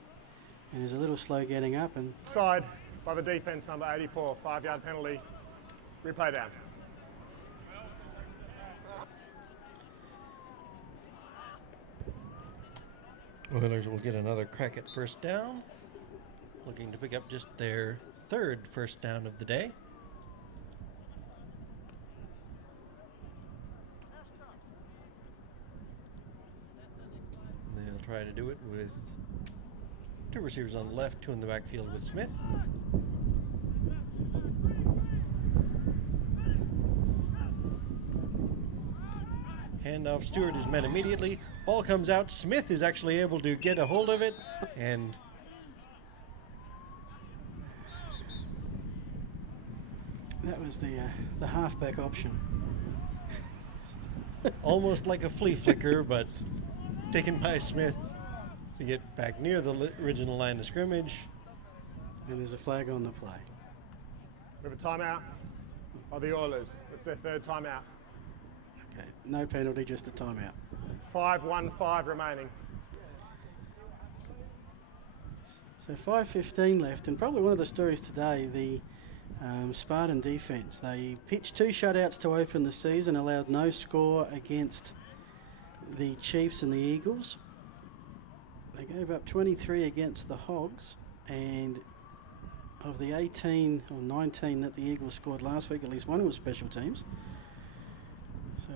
and is a little slow getting up. And Side by the defence, number 84, 5-yard penalty. Replay down. Oilers will get another crack at first down, looking to pick up just their 3rd first down of the day. They'll try to do it with 2 receivers on the left, 2 in the backfield with Smith. Handoff, Stewart is met immediately. Ball comes out. Smith is actually able to get a hold of it, and that was the halfback option. almost like a flea flicker, but taken by Smith to get back near the original line of scrimmage. And there's a flag on the play. We have a timeout of the Oilers. It's their 3rd timeout. Okay, no penalty, just a timeout. 5:15 remaining. So 5:15 left, and probably one of the stories today, the Spartan defence. They pitched 2 shutouts to open the season, allowed no score against the Chiefs and the Eagles. They gave up 23 against the Hogs, and of the 18 or 19 that the Eagles scored last week, at least one was special teams. So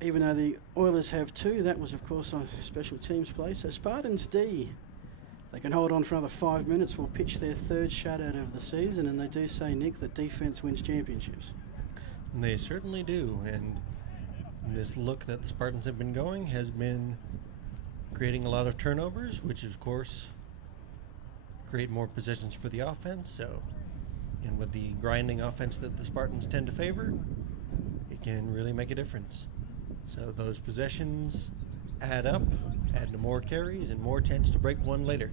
even though the Oilers have 2, that was of course on special teams play. So Spartans D, they can hold on for another 5 minutes, will pitch their 3rd shutout of the season, and they do say, Nick, that defence wins championships. They certainly do, and this look that the Spartans have been going has been creating a lot of turnovers, which of course create more possessions for the offense. So, and with the grinding offense that the Spartans tend to favor, it can really make a difference. So those possessions add up, add to more carries and more chance to break one later.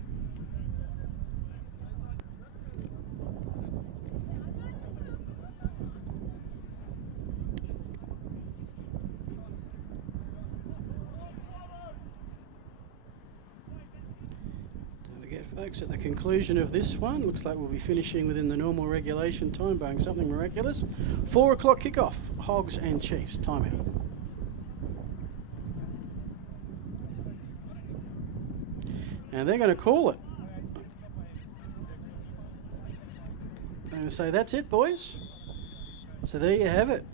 Folks, at the conclusion of this one, looks like we'll be finishing within the normal regulation time, barring something miraculous. 4 o'clock kickoff, Hogs and Chiefs, timeout. And they're going to call it. They're going to say, that's it, boys. So there you have it.